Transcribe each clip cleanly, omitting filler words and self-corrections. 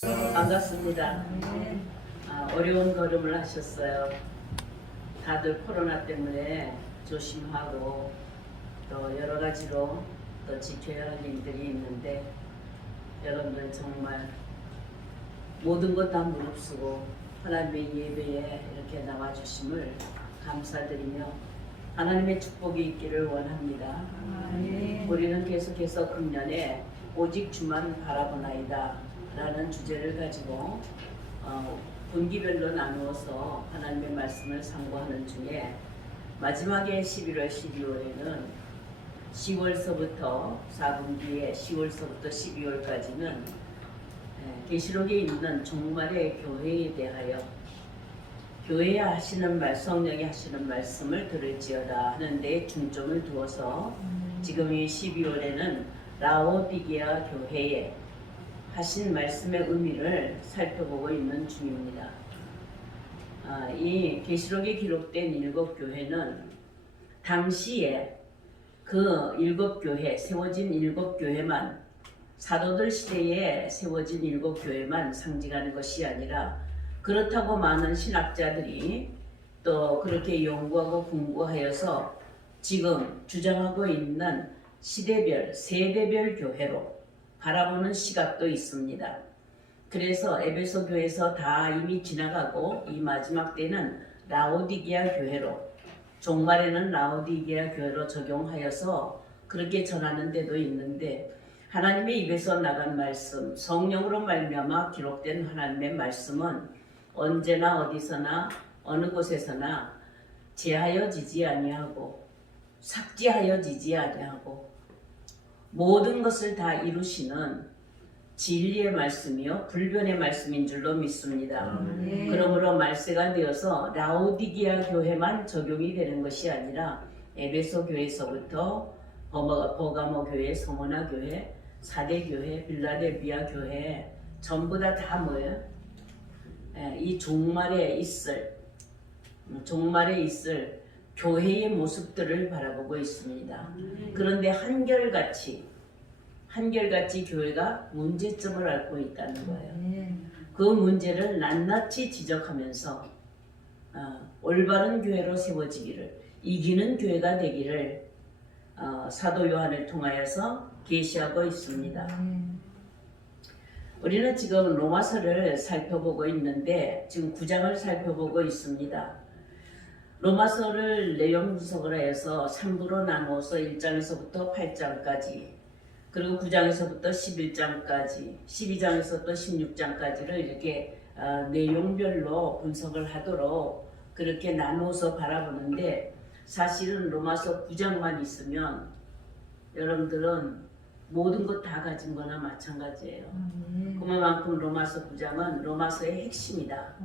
반갑습니다. 어려운 걸음을 하셨어요. 다들 코로나 때문에 조심하고 또 여러 가지로 또 지켜야 할 일들이 있는데 여러분들 정말 모든 것 다 무릅쓰고 하나님의 예배에 이렇게 나와주심을 감사드리며 하나님의 축복이 있기를 원합니다. 우리는 계속해서 금년에 오직 주만 바라보나이다 라는 주제를 가지고 분기별로 나누어서 하나님의 말씀을 상고하는 중에 마지막에 11월, 12월에는 10월서부터 4분기에 10월서부터 12월까지는 계시록에 있는 종말의 교회에 대하여 교회에 하시는 말, 성령이 하시는 말씀을 들을지어다 하는 데 중점을 두어서 지금 이 12월에는 라오디게아 교회에 하신 말씀의 의미를 살펴보고 있는 중입니다. 이 계시록에 기록된 7교회는 당시에 그 7교회, 세워진 7교회만, 사도들 시대에 세워진 7교회만 상징하는 것이 아니라 그렇다고 많은 신학자들이 또 그렇게 연구하고 공부하여서 지금 주장하고 있는 시대별, 세대별 교회로 바라보는 시각도 있습니다. 그래서 에베소 교회에서 다 이미 지나가고 이 마지막 때는 라오디게아 교회로, 종말에는 라오디게아 교회로 적용하여서 그렇게 전하는 데도 있는데, 하나님의 입에서 나간 말씀, 성령으로 말미암아 기록된 하나님의 말씀은 언제나 어디서나 어느 곳에서나 제하여지지 아니하고 삭제하여지지 아니하고 모든 것을 다 이루시는 진리의 말씀이요 불변의 말씀인 줄로 믿습니다. 그러므로 말세가 되어서 라오디게아 교회만 적용이 되는 것이 아니라 에베소 교회에서부터 버가모 교회, 서머나 교회, 사대 교회, 빌라델비아 교회 전부 다 뭐예요? 이 종말에 있을 교회의 모습들을 바라보고 있습니다. 그런데 한결같이 교회가 문제점을 앓고 있다는 거예요. 그 문제를 낱낱이 지적하면서 올바른 교회로 세워지기를, 이기는 교회가 되기를 사도 요한을 통하여서 계시하고 있습니다. 우리는 지금 로마서를 살펴보고 있는데 지금 9장을 살펴보고 있습니다. 로마서를 내용 분석을 해서 3부로 나누어서 1장에서부터 8장까지, 그리고 9장에서부터 11장까지, 12장에서 또 16장까지를 이렇게 내용별로 분석을 하도록 그렇게 나누어서 바라보는데, 사실은 로마서 9장만 있으면 여러분들은 모든 것 다 가진 거나 마찬가지예요. 그만큼 로마서 9장은 로마서의 핵심이다,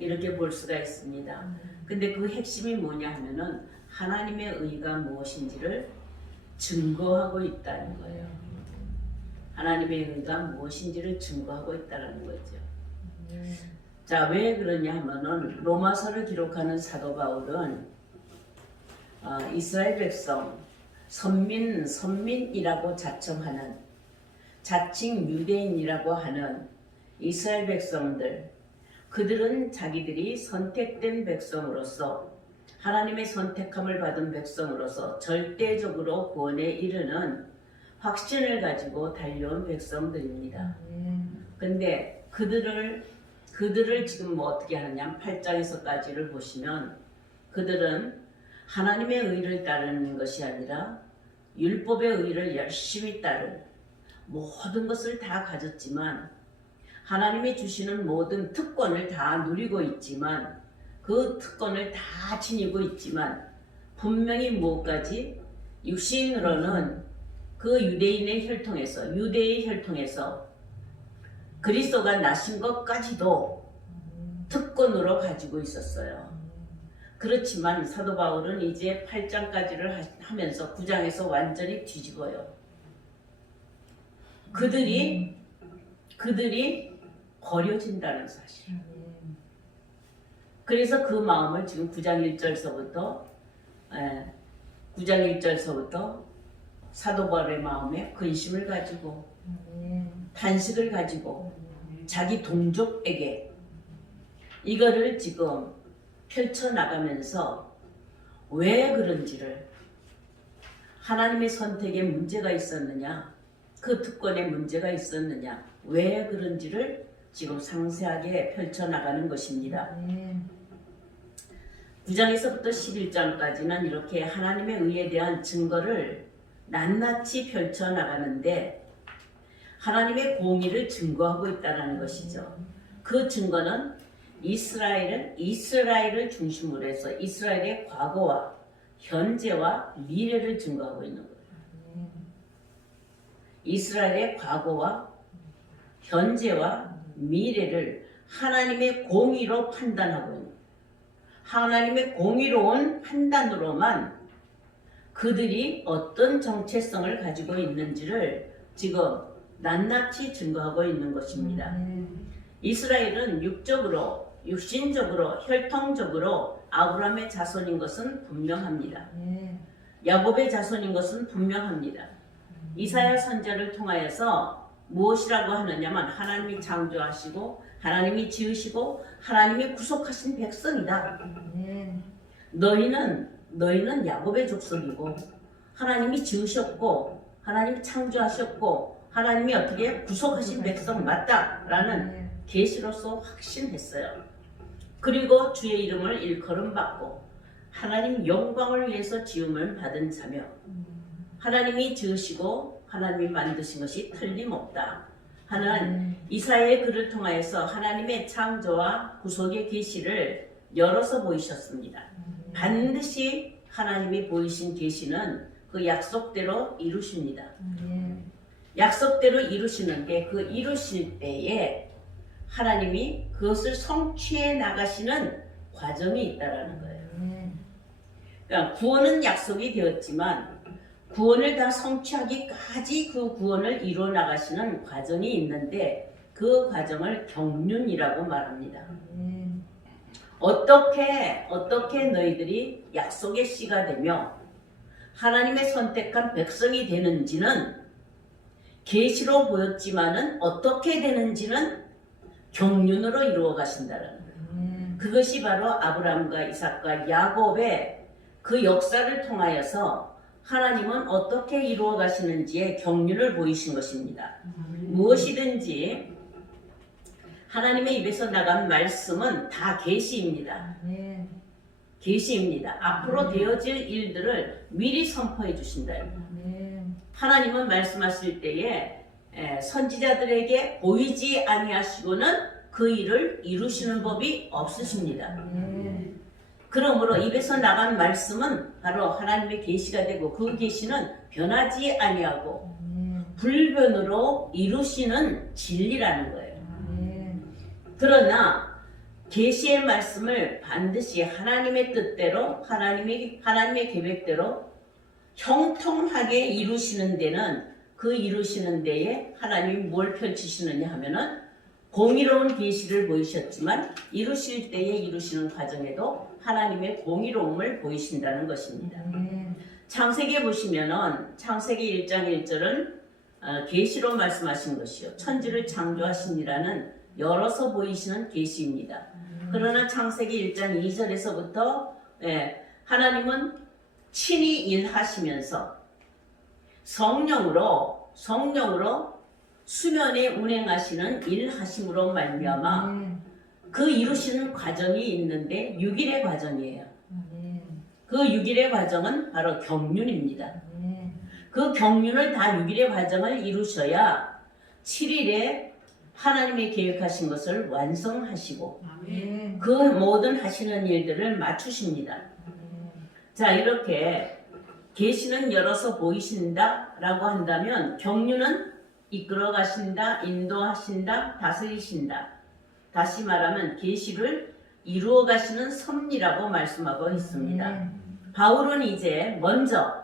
이렇게 볼 수가 있습니다. 근데 그 핵심이 뭐냐 하면은 하나님의 의가 무엇인지를 증거하고 있다는 거예요. 하나님의 의가 무엇인지를 증거하고 있다는 거죠. 자, 왜 그러냐 하면은 로마서를 기록하는 사도 바울은 이스라엘 백성, 선민이라고 자칭하는, 자칭 유대인이라고 하는 이스라엘 백성들, 그들은 자기들이 선택된 백성으로서, 하나님의 선택함을 받은 백성으로서 절대적으로 구원에 이르는 확신을 가지고 달려온 백성들입니다. 근데 그들을 지금 뭐 어떻게 하느냐, 8장에서까지를 보시면 그들은 하나님의 의를 따르는 것이 아니라 율법의 의를 열심히 따른, 모든 것을 다 가졌지만 하나님이 주시는 모든 특권을 다 누리고 있지만, 그 특권을 다 지니고 있지만 분명히 무엇까지 육신으로는 그 유대의 혈통에서 그리스도가 나신 것까지도 특권으로 가지고 있었어요. 그렇지만 사도 바울은 이제 8장까지를 하면서 9장에서 완전히 뒤집어요. 그들이 버려진다는 사실. 그래서 그 마음을 지금 9장 1절서부터 사도 바울의 마음에 근심을 가지고, 탄식을 가지고, 자기 동족에게 이거를 지금 펼쳐나가면서 왜 그런지를, 하나님의 선택에 문제가 있었느냐, 그 특권에 문제가 있었느냐, 왜 그런지를 지금 상세하게 펼쳐나가는 것입니다. 9장에서부터 11장까지는 이렇게 하나님의 의에 대한 증거를 낱낱이 펼쳐나가는데 하나님의 공의를 증거하고 있다는 것이죠. 그 증거는 이스라엘을 중심으로 해서 이스라엘의 과거와 현재와 미래를 증거하고 있는 거예요. 이스라엘의 과거와 현재와 미래를 하나님의 공의로 판단하고 있는 거예요. 하나님의 공의로운 판단으로만 그들이 어떤 정체성을 가지고 있는지를 지금 낱낱이 증거하고 있는 것입니다. 이스라엘은 육신적으로, 혈통적으로 아브라함의 자손인 것은 분명합니다. 야곱의 자손인 것은 분명합니다. 이사야 선지자를 통하여서 무엇이라고 하느냐면 하나님이 창조하시고 하나님이 지으시고 하나님이 구속하신 백성이다. 너희는 야곱의 족속이고 하나님이 지으셨고 하나님이 창조하셨고 하나님이 어떻게 구속하신 백성 맞다라는 계시로서 확신했어요. 그리고 주의 이름을 일컬음 받고 하나님 영광을 위해서 지음을 받은 자며 하나님이 지으시고 하나님이 만드신 것이 틀림없다 하는 이사야의 글을 통하여서 하나님의 창조와 구속의 계시를 열어서 보이셨습니다. 반드시 하나님이 보이신 계시는 그 약속대로 이루십니다. 약속대로 이루시는데 그 이루실 때에 하나님이 그것을 성취해 나가시는 과정이 있다라는 거예요. 그러니까 구원은 약속이 되었지만 구원을 다 성취하기까지 그 구원을 이루어 나가시는 과정이 있는데 그 과정을 경륜이라고 말합니다. 어떻게 너희들이 약속의 씨가 되며 하나님의 선택한 백성이 되는지는 계시로 보였지만은 어떻게 되는지는 경륜으로 이루어 가신다는 거예요. 그것이 바로 아브라함과 이삭과 야곱의 그 역사를 통하여서 하나님은 어떻게 이루어 가시는지의 경륜을 보이신 것입니다. 무엇이든지 하나님의 입에서 나간 말씀은 다 계시입니다. 계시입니다. 앞으로 되어질 일들을 미리 선포해 주신다. 하나님은 말씀하실 때에 선지자들에게 보이지 아니하시고는 그 일을 이루시는 법이 없으십니다. 그러므로 입에서 나간 말씀은 바로 하나님의 계시가 되고 그 계시는 변하지 아니하고 불변으로 이루시는 진리라는 거예요. 그러나 계시의 말씀을 반드시 하나님의 뜻대로 하나님의 계획대로 형통하게 이루시는 데는 그 이루시는 데에 하나님이 뭘 펼치시느냐 하면은 공의로운 계시를 보이셨지만 이루실 때에 이루시는 과정에도 하나님의 공의로움을 보이신다는 것입니다. 창세기에 보시면은 창세기 1장 1절은 계시로 말씀하신 것이요 천지를 창조하시니라는 열어서 보이시는 계시입니다. 그러나 창세기 1장 2절에서부터 하나님은 친히 일하시면서 성령으로 수면에 운행하시는 일하심으로 말미암아 그 이루시는 과정이 있는데 6일의 과정이에요. 그 6일의 과정은 바로 경륜입니다. 그 경륜을 다 6일의 과정을 이루셔야 7일에 하나님이 계획하신 것을 완성하시고 그 모든 하시는 일들을 맞추십니다. 자, 이렇게 계시는 열어서 보이신다 라고 한다면 경륜은 이끌어 가신다, 인도하신다, 다스리신다. 다시 말하면 계시를 이루어 가시는 섭리라고 말씀하고 있습니다. 바울은 이제 먼저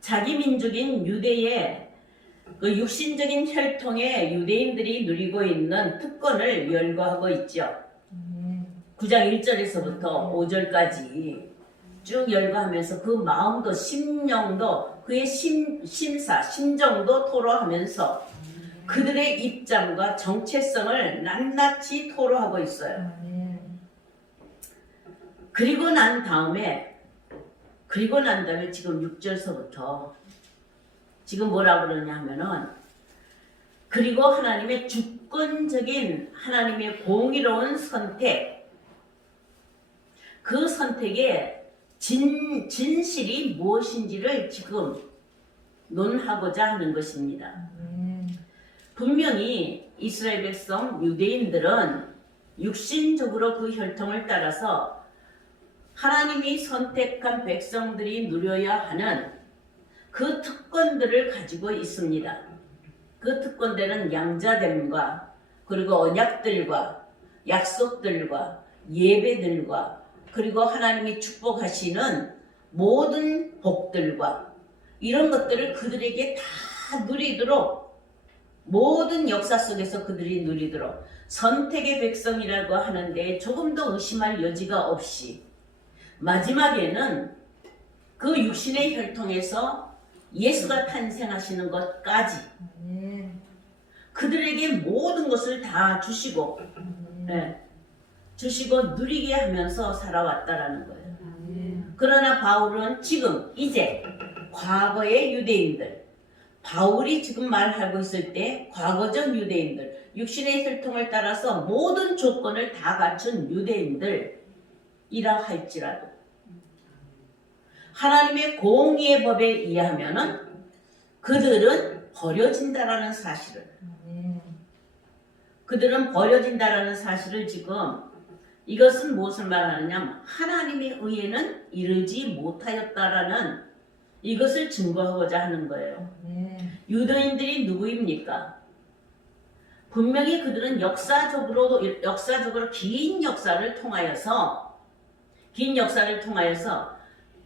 자기 민족인 유대의 그 육신적인 혈통의 유대인들이 누리고 있는 특권을 열거하고 있죠. 9장 1절에서부터 5절까지 쭉 열거하면서 그 마음도 심령도 그의 심사, 심정도 토로하면서 그들의 입장과 정체성을 낱낱이 토로하고 있어요. 그리고 난 다음에 지금 6절서부터 지금 뭐라고 그러냐 하면은 그리고 하나님의 주권적인 하나님의 공의로운 선택, 그 선택의 진실이 무엇인지를 지금 논하고자 하는 것입니다. 분명히 이스라엘 백성 유대인들은 육신적으로 그 혈통을 따라서 하나님이 선택한 백성들이 누려야 하는 그 특권들을 가지고 있습니다. 그 특권들은 양자됨과 그리고 언약들과 약속들과 예배들과 그리고 하나님이 축복하시는 모든 복들과 이런 것들을 그들에게 다 누리도록 모든 역사 속에서 그들이 누리도록 선택의 백성이라고 하는데 조금 더 의심할 여지가 없이 마지막에는 그 육신의 혈통에서 예수가 탄생하시는 것까지 그들에게 모든 것을 다 주시고 주시고 누리게 하면서 살아왔다라는 거예요. 그러나 바울은 지금 이제 과거의 유대인들, 바울이 지금 말하고 있을 때 과거적 유대인들, 육신의 혈통을 따라서 모든 조건을 다 갖춘 유대인들이라 할지라도 하나님의 공의의 법에 의하면은 그들은 버려진다라는 사실을 지금 이것은 무엇을 말하느냐 하나님의 의에는 이르지 못하였다라는 이것을 증거하고자 하는 거예요. 유대인들이 누구입니까? 분명히 그들은 역사적으로 긴 역사를 통하여서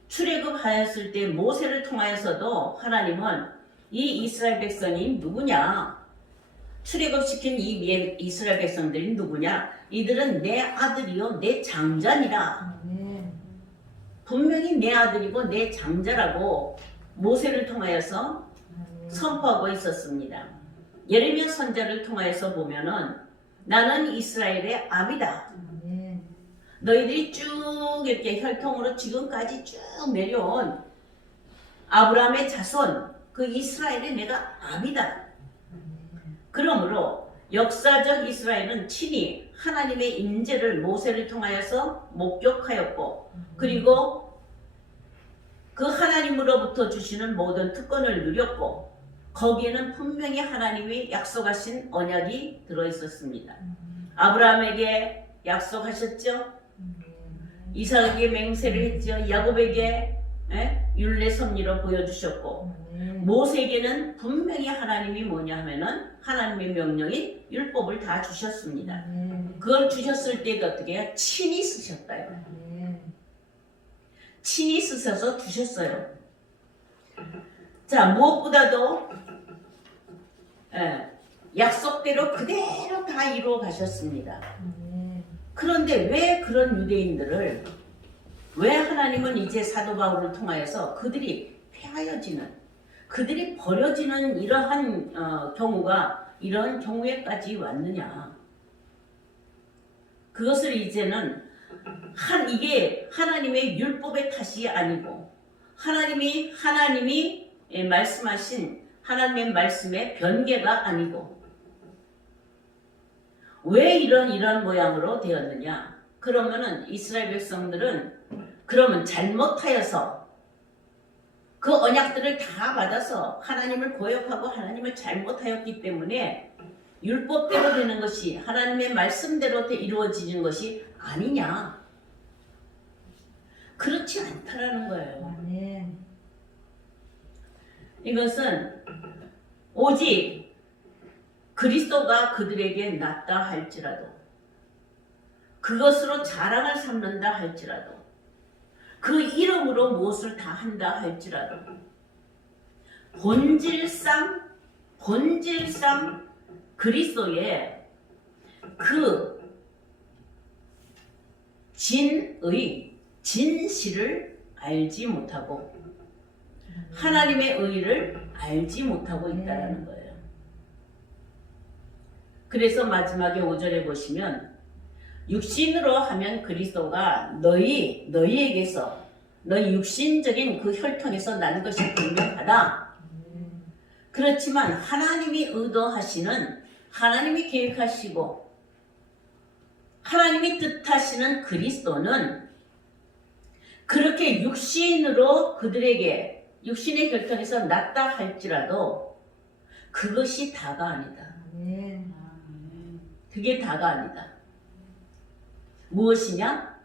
출애굽하였을 때 모세를 통하여서도 하나님은 이 이스라엘 백성이 누구냐? 출애굽시킨 이 이스라엘 백성들이 누구냐? 이들은 내 아들이요 내 장자니라. 분명히 내 아들이고 내 장자라고 모세를 통하여서 선포하고 있었습니다. 예레미야 선지자를 통하여서 보면은 나는 이스라엘의 압이다. 너희들이 쭉 이렇게 혈통으로 지금까지 쭉 내려온 아브라함의 자손, 그 이스라엘의 내가 압이다. 그러므로 역사적 이스라엘은 친히 하나님의 임재를 모세를 통하여서 목격하였고 그리고 그 하나님으로부터 주시는 모든 특권을 누렸고 거기에는 분명히 하나님이 약속하신 언약이 들어있었습니다. 아브라함에게 약속하셨죠. 이삭에게 맹세를 했죠. 야곱에게 율례 섭리로 보여주셨고 모세에게는 분명히 하나님이 뭐냐 하면은 하나님의 명령인 율법을 다 주셨습니다. 그걸 주셨을 때도 어떻게 해요? 친히 쓰셨다요. 친히 쓰셔서 주셨어요. 자, 무엇보다도 약속대로 그대로 다 이루어 가셨습니다. 그런데 왜 그런 유대인들을 왜 하나님은 이제 사도 바울을 통하여서 그들이 그들이 버려지는 이러한 경우가 이런 경우에까지 왔느냐? 그것을 이제는 이게 하나님의 율법의 탓이 아니고 하나님이 말씀하신 하나님의 말씀의 변개가 아니고 왜 이런 모양으로 되었느냐? 그러면은 이스라엘 백성들은 그러면 잘못하여서 그 언약들을 다 받아서 하나님을 고역하고 하나님을 잘못하였기 때문에 율법대로 되는 것이 하나님의 말씀대로 이루어지는 것이 아니냐? 그렇지 않다라는 거예요. 이것은 오직 그리스도가 그들에게 낫다 할지라도 그것으로 자랑을 삼는다 할지라도 그 이름으로 무엇을 다 한다 할지라도 본질상 그리스도의 그 진실을 알지 못하고 하나님의 의를 알지 못하고 있다는 거예요. 그래서 마지막에 5절에 보시면 육신으로 하면 그리스도가 너희에게서 너희 육신적인 그 혈통에서 난 것이 분명하다. 그렇지만 하나님이 의도하시는, 하나님이 계획하시고 하나님이 뜻하시는 그리스도는 그렇게 육신으로 그들에게 육신의 혈통에서 났다 할지라도 그것이 다가 아니다. 그게 다가 아니다. 무엇이냐?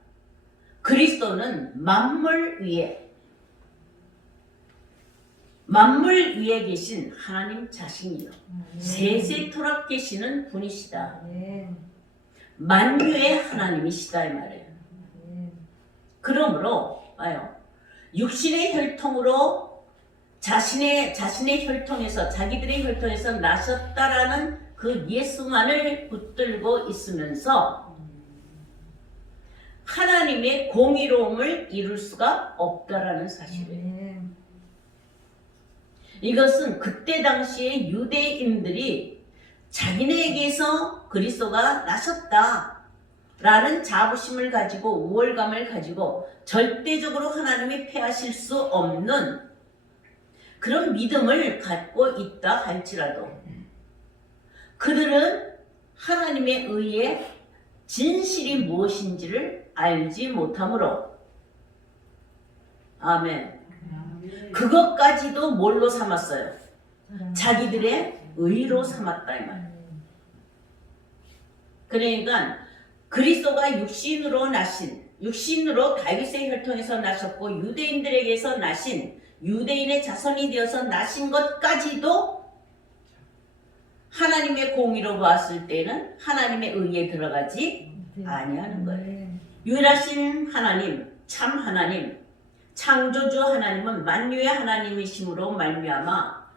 그리스도는 만물 위에 계신 하나님 자신이요 세세토록 계시는 분이시다. 만유의 하나님이시다 이 말이에요. 그러므로 봐요. 육신의 혈통으로 자신의 혈통에서, 자기들의 혈통에서 나셨다라는 그 예수만을 붙들고 있으면서 하나님의 공의로움을 이룰 수가 없다라는 사실이에요. 이것은 그때 당시에 유대인들이 자기네에게서 그리스도가 나셨다라는 자부심을 가지고 우월감을 가지고 절대적으로 하나님이 패하실 수 없는 그런 믿음을 갖고 있다 할지라도 그들은 하나님의 의의 진실이 무엇인지를 알지 못하므로 아멘. 그것까지도 뭘로 삼았어요? 자기들의 의로 삼았다 이 말. 그러니까 그리스도가 육신으로 다윗의 혈통에서 나셨고 유대인들에게서 나신 유대인의 자손이 되어서 나신 것까지도 하나님의 공의로 보았을 때는 하나님의 의에 들어가지 아니하는 거예요. 유일하신 하나님, 참 하나님, 창조주 하나님은 만유의 하나님이심으로 말미암아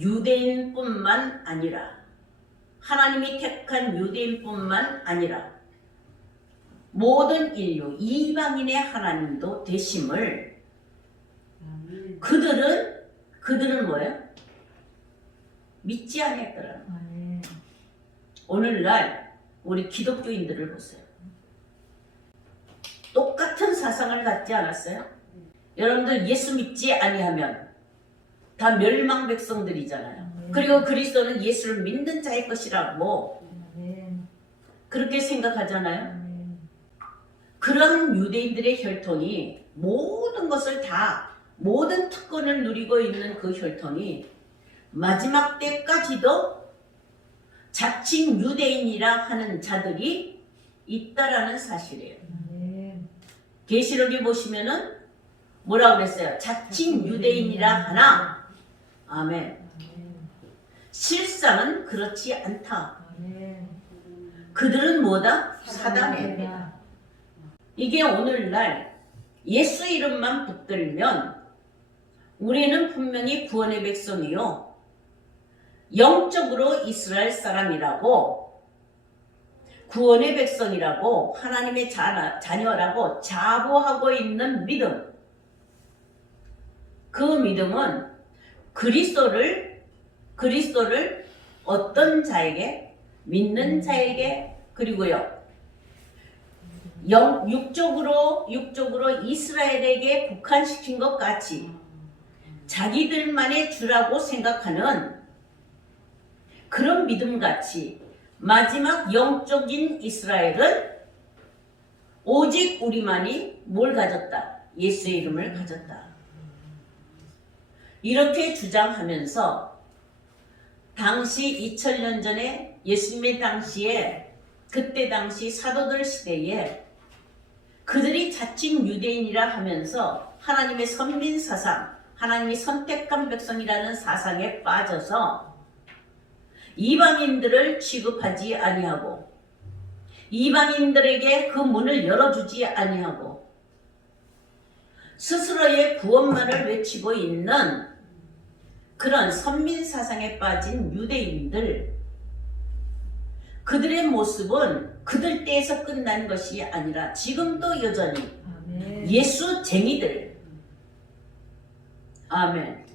유대인뿐만 아니라 하나님이 택한 유대인뿐만 아니라 모든 인류 이방인의 하나님도 되심을 그들은 뭐예요? 믿지 않았더라. 오늘날 우리 기독교인들을 보세요. 똑같은 사상을 갖지 않았어요? 여러분들 예수 믿지 아니하면 다 멸망 백성들이잖아요. 그리고 그리스도는 예수를 믿는 자의 것이라고 그렇게 생각하잖아요. 그런 유대인들의 혈통이 모든 것을 다 모든 특권을 누리고 있는 그 혈통이 마지막 때까지도 자칭 유대인이라 하는 자들이 있다라는 사실이에요. 계시록에 보시면은 뭐라고 그랬어요? 자칭 유대인이라 하나 아멘. 실상은 그렇지 않다. 그들은 뭐다? 사단의 배다. 이게 오늘날 예수 이름만 붙들면 우리는 분명히 구원의 백성이요 영적으로 이스라엘 사람이라고 구원의 백성이라고 하나님의 자녀라고 자부하고 있는 믿음, 그 믿음은 그리스도를 어떤 자에게 믿는 자에게 그리고요 육적으로 이스라엘에게 국한시킨 것 같이 자기들만의 주라고 생각하는 그런 믿음같이 마지막 영적인 이스라엘은 오직 우리만이 뭘 가졌다? 예수의 이름을 가졌다. 이렇게 주장하면서 당시 2000년 전에 예수님의 당시에 그때 당시 사도들 시대에 그들이 자칭 유대인이라 하면서 하나님의 선민 사상, 하나님이 선택한 백성이라는 사상에 빠져서 이방인들을 취급하지 아니하고 이방인들에게 그 문을 열어주지 아니하고 스스로의 구원만을 외치고 있는 그런 선민 사상에 빠진 유대인들, 그들의 모습은 그들 때에서 끝난 것이 아니라 지금도 여전히 예수쟁이들, 아멘.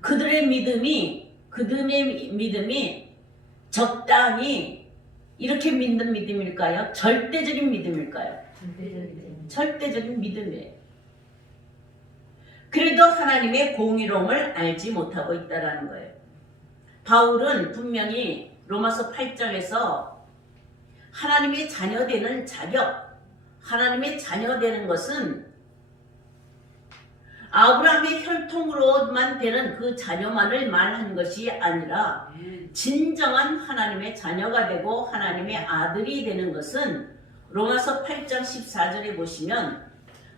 그들의 믿음이 적당히 이렇게 믿는 믿음일까요? 절대적인 믿음일까요? 절대적이죠. 절대적인 믿음이에요. 그래도 하나님의 공의로움을 알지 못하고 있다는 거예요. 바울은 분명히 로마서 8장에서 하나님의 자녀되는 자격, 하나님의 자녀되는 것은 아브라함의 혈통으로만 되는 그 자녀만을 말한 것이 아니라 진정한 하나님의 자녀가 되고 하나님의 아들이 되는 것은 로마서 8장 14절에 보시면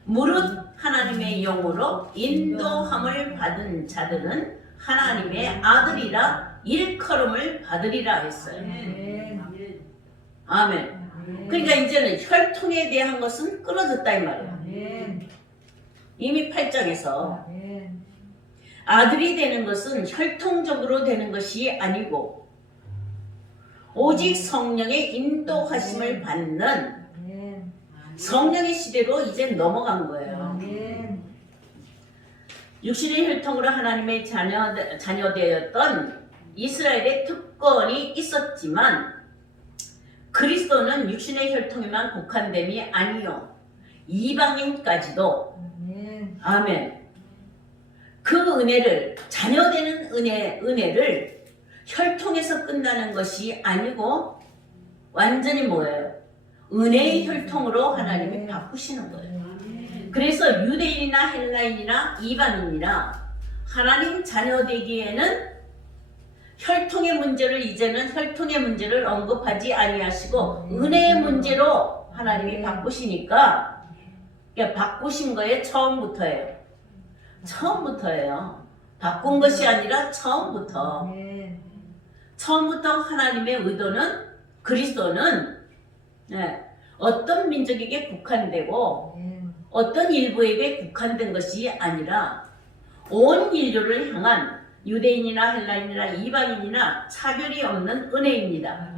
무릇 하나님의 영으로 인도함을 받은 자들은 하나님의 아들이라 일컬음을 받으리라 했어요. 아멘. 그러니까 이제는 혈통에 대한 것은 끊어졌다 이 말이에요. 이미 8장에서 아들이 되는 것은 혈통적으로 되는 것이 아니고 오직 성령의 인도하심을 받는 성령의 시대로 이제 넘어간 거예요. 육신의 혈통으로 하나님의 자녀되었던 이스라엘의 특권이 있었지만 그리스도는 육신의 혈통에만 국한됨이 아니요 이방인까지도 아멘. 그 은혜를 자녀되는 은혜를 혈통에서 끝나는 것이 아니고 완전히 뭐예요? 은혜의 혈통으로 하나님이 바꾸시는 거예요. 그래서 유대인이나 헬라인이나 이방인이나 하나님 자녀 되기에는 혈통의 문제를 이제는 혈통의 문제를 언급하지 아니하시고 은혜의 문제로 하나님이 바꾸시니까 그러니까 바꾸신 거에 처음부터예요. 처음부터예요. 바꾼 것이 아니라 처음부터. 처음부터 하나님의 의도는 그리스도는 어떤 민족에게 국한되고 어떤 일부에게 국한된 것이 아니라 온 인류를 향한 유대인이나 헬라인이나 이방인이나 차별이 없는 은혜입니다.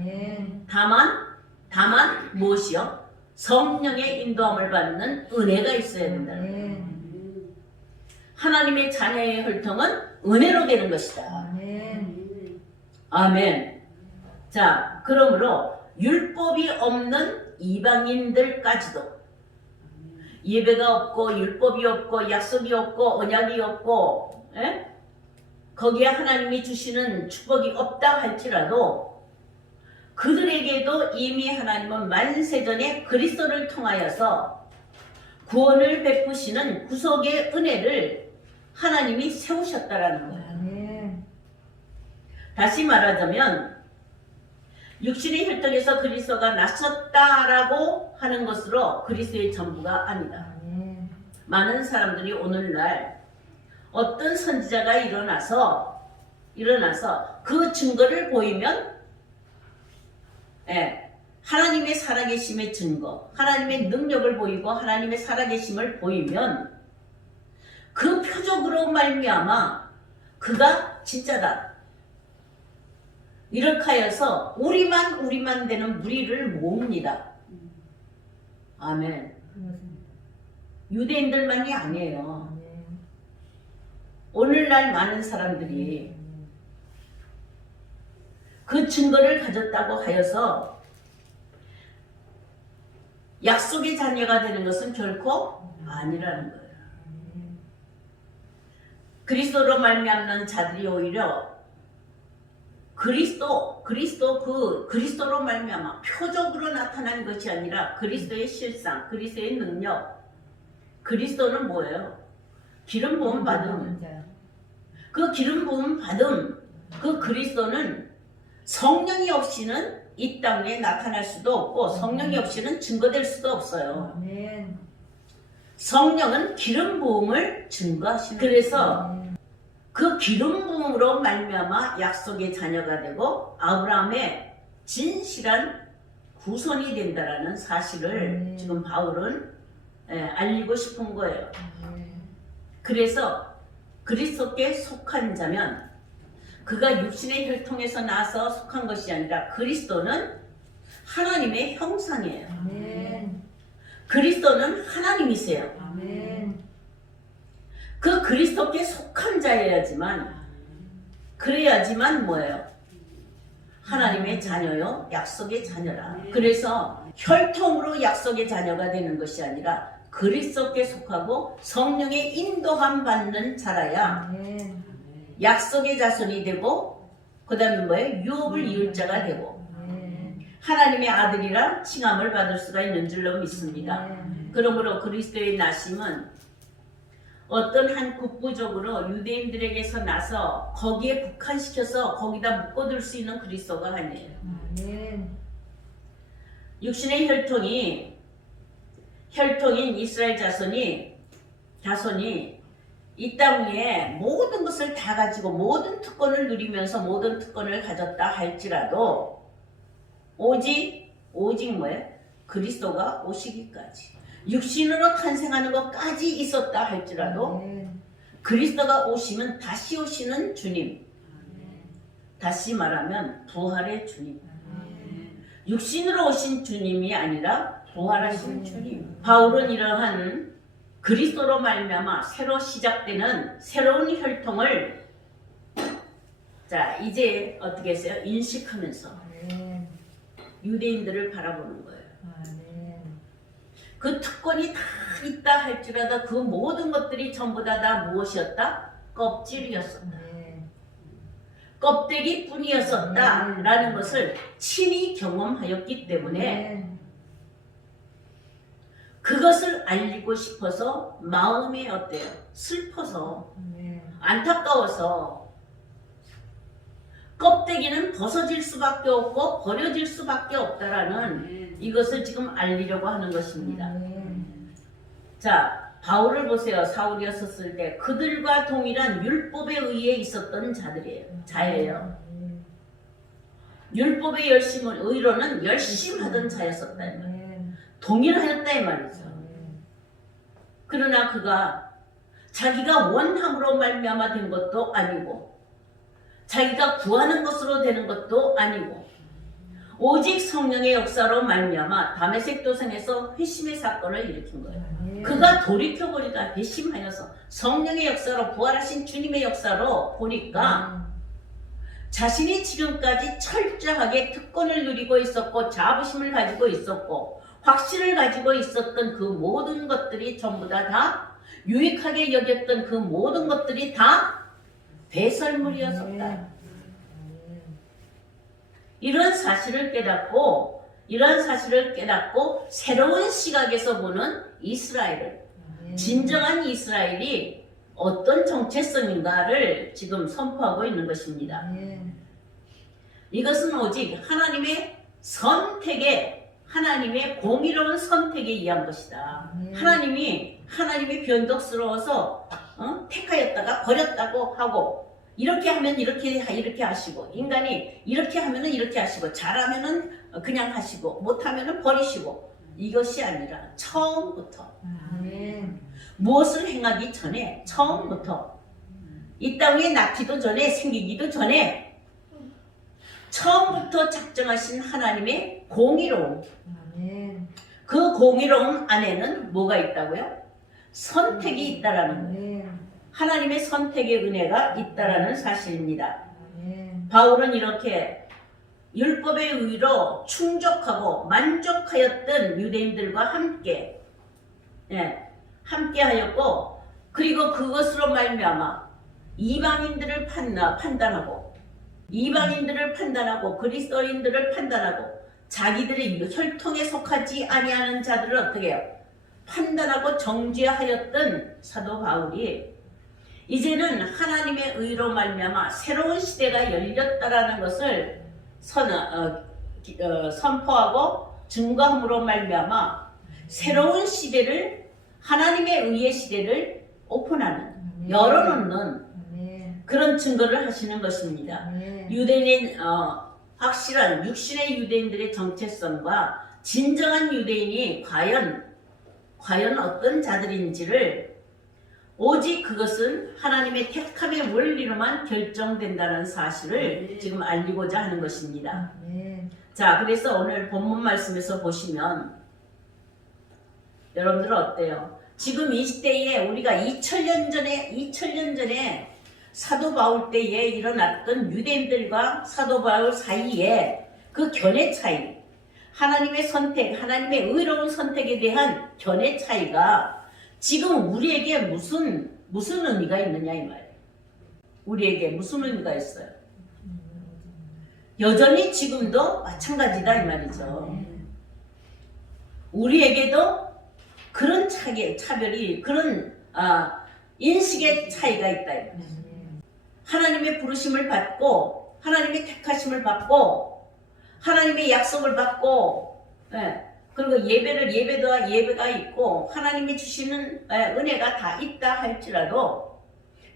다만 무엇이요? 성령의 인도함을 받는 은혜가 있어야 된다는 거예요. 하나님의 자녀의 혈통은 은혜로 되는 것이다. 아멘. 자, 그러므로 율법이 없는 이방인들까지도 예배가 없고 율법이 없고 약속이 없고 언약이 없고 거기에 하나님이 주시는 축복이 없다 할지라도 그들에게도 이미 하나님은 만세전에 그리스도를 통하여서 구원을 베푸시는 구속의 은혜를 하나님이 세우셨다라는 거예요. 다시 말하자면 육신의 혈통에서 그리스도가 나셨다라고 하는 것으로 그리스도의 전부가 아니다. 많은 사람들이 오늘날 어떤 선지자가 일어나서 그 증거를 보이면 하나님의 살아계심의 증거, 하나님의 능력을 보이고 하나님의 살아계심을 보이면 그 표적으로 말미암아 그가 진짜다. 이렇게 하여서 우리만 되는 무리를 모읍니다. 아멘. 유대인들만이 아니에요. 오늘날 많은 사람들이 그 증거를 가졌다고 하여서 약속의 자녀가 되는 것은 결코 아니라는 거예요. 그리스도로 말미암는 자들이 오히려 그리스도로 말미암아 표적으로 나타난 것이 아니라 그리스도의 실상, 그리스도의 능력. 그리스도는 뭐예요? 기름 부음 받음. 그 기름 부음 받음, 그 그리스도는 성령이 없이는 이 땅에 나타날 수도 없고 성령이 없이는 증거될 수도 없어요. 성령은 기름 부음을 증거하시는 거예요. 그래서 그 기름 부음으로 말미암아 약속의 자녀가 되고 아브라함의 진실한 후손이 된다라는 사실을 지금 바울은 알리고 싶은 거예요. 그래서 그리스도께 속한 자면 그가 육신의 혈통에서 나서 속한 것이 아니라 그리스도는 하나님의 형상이에요. 그리스도는 하나님이세요. 그 그리스도께 속한 자여야지만 그래야지만 뭐예요? 하나님의 자녀요, 약속의 자녀라. 그래서 혈통으로 약속의 자녀가 되는 것이 아니라 그리스도께 속하고 성령의 인도함 받는 자라야 약속의 자손이 되고, 그 다음에 뭐예요? 유업을 이을 자가 되고 하나님의 아들이라 칭함을 받을 수가 있는 줄로 믿습니다. 그러므로 그리스도의 나심은 어떤 한 국부적으로 유대인들에게서 나서 거기에 국한시켜서 거기다 묶어둘 수 있는 그리스도가 아니에요. 육신의 혈통인 이스라엘 자손이 이 땅 위에 모든 것을 다 가지고 모든 특권을 누리면서 모든 특권을 가졌다 할지라도 오직 뭐예요? 그리스도가 오시기까지, 육신으로 탄생하는 것까지 있었다 할지라도 그리스도가 오시면 다시 오시는 주님, 다시 말하면 부활의 주님, 육신으로 오신 주님이 아니라 부활하신 주님. 바울은 이러한 그리스도로 말미암아 새로 시작되는 새로운 혈통을 이제 어떻게 했어요? 인식하면서 유대인들을 바라보는 거예요. 그 특권이 다 있다 할지라도 그 모든 것들이 전부 다 무엇이었다? 껍질이었었다. 껍데기 뿐이었었다라는 것을 친히 경험하였기 때문에 그것을 알리고 싶어서 마음이 어때요? 슬퍼서, 안타까워서, 껍데기는 벗어질 수밖에 없고 버려질 수밖에 없다라는 이것을 지금 알리려고 하는 것입니다. 자, 바울을 보세요. 사울이었을 때 그들과 동일한 율법에 의해 있었던 자예요. 율법의 의로는 열심히 하던 자였었다. 동일하였다 이 말이죠. 그러나 그가 자기가 원함으로 말미암아 된 것도 아니고 자기가 구하는 것으로 되는 것도 아니고 오직 성령의 역사로 말미암아 다메섹 도상에서 회심의 사건을 일으킨 거예요. 그가 돌이켜보니까 회심하여서 성령의 역사로, 부활하신 주님의 역사로 보니까 자신이 지금까지 철저하게 특권을 누리고 있었고 자부심을 가지고 있었고 확신을 가지고 있었던 그 모든 것들이 전부 다 유익하게 여겼던 그 모든 것들이 다 배설물이었었다. 이런 사실을 깨닫고 새로운 시각에서 보는 이스라엘을, 진정한 이스라엘이 어떤 정체성인가를 지금 선포하고 있는 것입니다. 이것은 오직 하나님의 공의로운 선택에 의한 것이다. 하나님이 변덕스러워서 택하였다가 버렸다고 하고, 이렇게 하면 이렇게 하시고, 인간이 이렇게 하면은 이렇게 하시고, 잘하면은 그냥 하시고, 못하면은 버리시고, 이것이 아니라 처음부터 무엇을 행하기 전에, 처음부터 이 땅에 낳기도 전에, 생기기도 전에 처음부터 작정하신 하나님의 공의로움, 그 공의로움 안에는 뭐가 있다고요? 선택이 있다라는 거예요. 하나님의 선택의 은혜가 있다라는 사실입니다. 바울은 이렇게 율법의 의로 충족하고 만족하였던 유대인들과 함께 하였고, 그리고 그것으로 말미암아 이방인들을 판단하고 그리스도인들을 판단하고 자기들의 혈통에 속하지 아니하는 자들을 어떻게 해요? 판단하고 정죄하였던 사도 바울이 이제는 하나님의 의로 말미암아 새로운 시대가 열렸다라는 것을 선포하고 증거함으로 말미암아 새로운 시대를, 하나님의 의의 시대를 오픈하는, 열어놓는 그런 증거를 하시는 것입니다. 유대인, 확실한 육신의 유대인들의 정체성과 진정한 유대인이 과연 어떤 자들인지를 오직 그것은 하나님의 택함의 원리로만 결정된다는 사실을 지금 알리고자 하는 것입니다. 자, 그래서 오늘 본문 말씀에서 보시면 여러분들 어때요? 지금 이 시대에 우리가 2000년 전에 사도 바울 때에 일어났던 유대인들과 사도 바울 사이에 그 견해 차이, 하나님의 선택, 하나님의 의로운 선택에 대한 견해 차이가 지금 우리에게 무슨 의미가 있느냐 이 말이에요. 우리에게 무슨 의미가 있어요? 여전히 지금도 마찬가지다 이 말이죠. 우리에게도 그런 차별이, 그런 인식의 차이가 있다. 하나님의 부르심을 받고, 하나님의 택하심을 받고, 하나님의 약속을 받고, 그리고 예배가 있고, 하나님이 주시는 은혜가 다 있다 할지라도,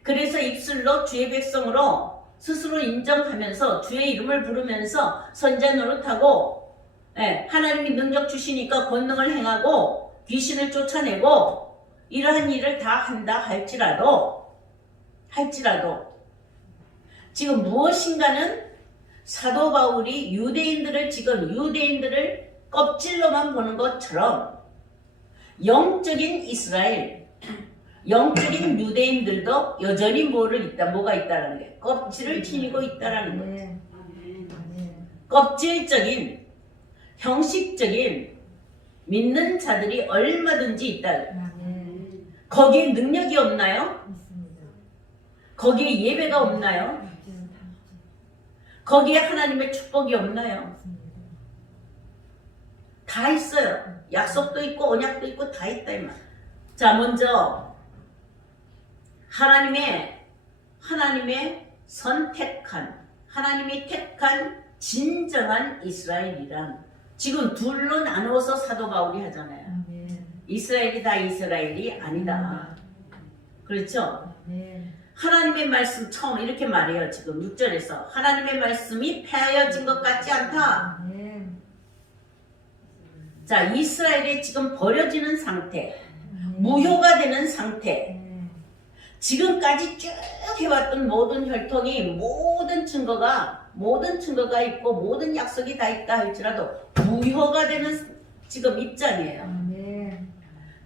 그래서 입술로 주의 백성으로 스스로 인정하면서 주의 이름을 부르면서 선자 노릇하고, 하나님이 능력 주시니까 권능을 행하고 귀신을 쫓아내고 이러한 일을 다 한다 할지라도 지금 무엇인가는 사도 바울이 유대인들을 껍질로만 보는 것처럼 영적인 이스라엘, 영적인 유대인들도 여전히 뭐가 있다라는 게 껍질을 지니고 있다라는 거죠. 껍질적인, 형식적인 믿는 자들이 얼마든지 있다. 거기에 능력이 없나요? 거기에 예배가 없나요? 거기에 하나님의 축복이 없나요? 다 있어요. 약속도 있고 언약도 있고 다 있다 이 말. 자, 먼저 하나님의 선택한, 하나님이 택한 진정한 이스라엘이란 지금 둘로 나누어서 사도 바울이 하잖아요. 이스라엘이 다 이스라엘이 아니다. 그렇죠? 하나님의 말씀 처음 이렇게 말해요. 지금 6절에서 하나님의 말씀이 폐하여진 것 같지 않다. 자, 이스라엘이 지금 버려지는 상태, 무효가 되는 상태, 지금까지 쭉 해왔던 모든 혈통이 모든 증거가 있고 모든 약속이 다 있다 할지라도 무효가 되는 지금 입장이에요.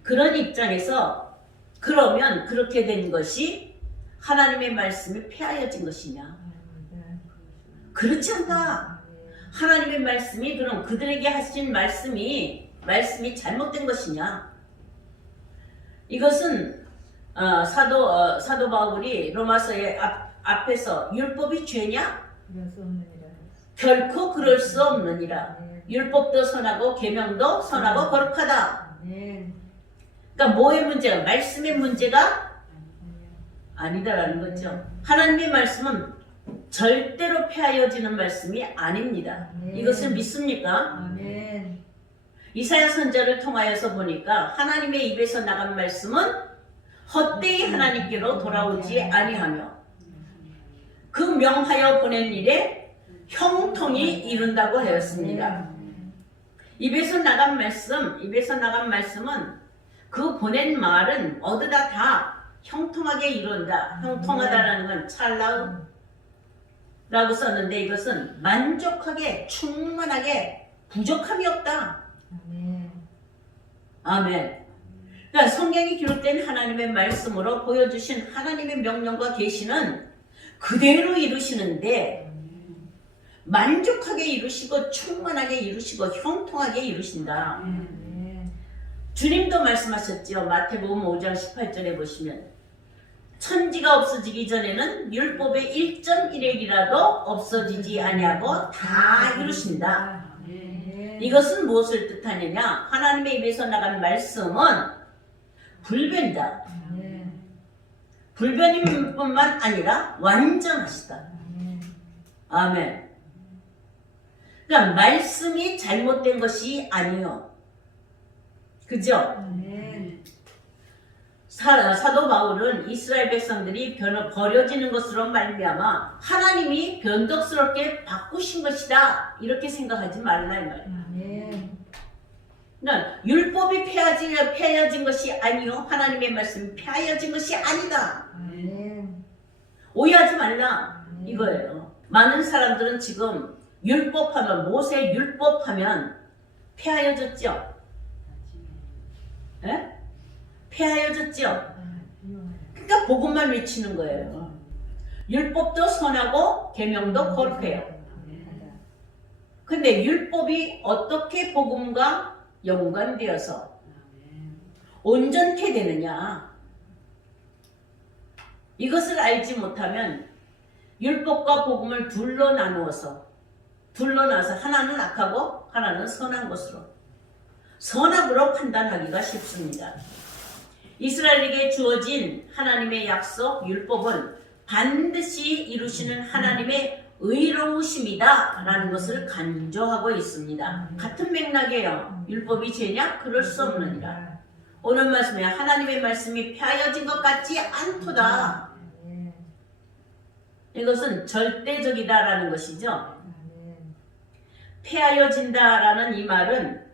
그런 입장에서 그러면 그렇게 된 것이 하나님의 말씀이 폐하여진 것이냐? 그렇지 않다. 하나님의 말씀이 그럼 그들에게 하신 말씀이 잘못된 것이냐? 이것은 사도 바울이 로마서의 앞에서 율법이 죄냐? 결코 그럴 수 없느니라. 율법도 선하고 계명도 선하고 거룩하다. 그러니까 뭐의 문제가? 말씀의 문제가 아니다라는 거죠. 하나님의 말씀은 절대로 폐하여지는 말씀이 아닙니다. 이것을 믿습니까? 이사야 선지자를 통하여서 보니까 하나님의 입에서 나간 말씀은 헛되이 하나님께로 돌아오지 아니하며 그 명하여 보낸 일에 형통이 이룬다고 하였습니다. 입에서 나간 말씀은 그 보낸 말은 어디다 다 형통하게 이룬다. 형통하다라는 건 찰나음 라고 썼는데 이것은 만족하게, 충만하게, 부족함이 없다. 아멘. 그러니까 성경이 기록된 하나님의 말씀으로 보여주신 하나님의 명령과 계시는 그대로 이루시는데 만족하게 이루시고 충만하게 이루시고 형통하게 이루신다. 주님도 말씀하셨죠. 마태복음 5장 18절에 보시면 천지가 없어지기 전에는 율법의 1.1핵이라도 없어지지 아니하고 다 이루신다. 이것은 무엇을 뜻하느냐? 하나님의 입에서 나간 말씀은 불변이다. 불변인 뿐만 아니라 완전하시다. 아멘. 그러니까 말씀이 잘못된 것이 아니요. 그죠? 사도 바울은 이스라엘 백성들이 버려지는 것으로 말미암아 하나님이 변덕스럽게 바꾸신 것이다 이렇게 생각하지 말라 이 말이에요. 그러니까 율법이 폐하여진 것이 아니요 하나님의 말씀이 폐하여진 것이 아니다. 오해하지 말라 이거예요. 많은 사람들은 지금 율법하면 모세 율법하면 폐하여졌죠. 폐하여졌죠. 그러니까 복음만 외치는 거예요. 율법도 선하고 계명도 거룩해요. 근데 율법이 어떻게 복음과 연관되어서 온전케 되느냐? 이것을 알지 못하면 율법과 복음을 둘로 나누어서 하나는 악하고 하나는 선한 것으로 선악으로 판단하기가 쉽습니다. 이스라엘에게 주어진 하나님의 약속 율법은 반드시 이루시는 하나님의 의로우심이다 라는 것을 강조하고 있습니다. 같은 맥락이에요. 율법이 죄냐? 그럴 수 없느니라. 오늘 말씀에 하나님의 말씀이 폐하여진 것 같지 않도다. 이것은 절대적이다라는 것이죠. 폐하여진다라는 이 말은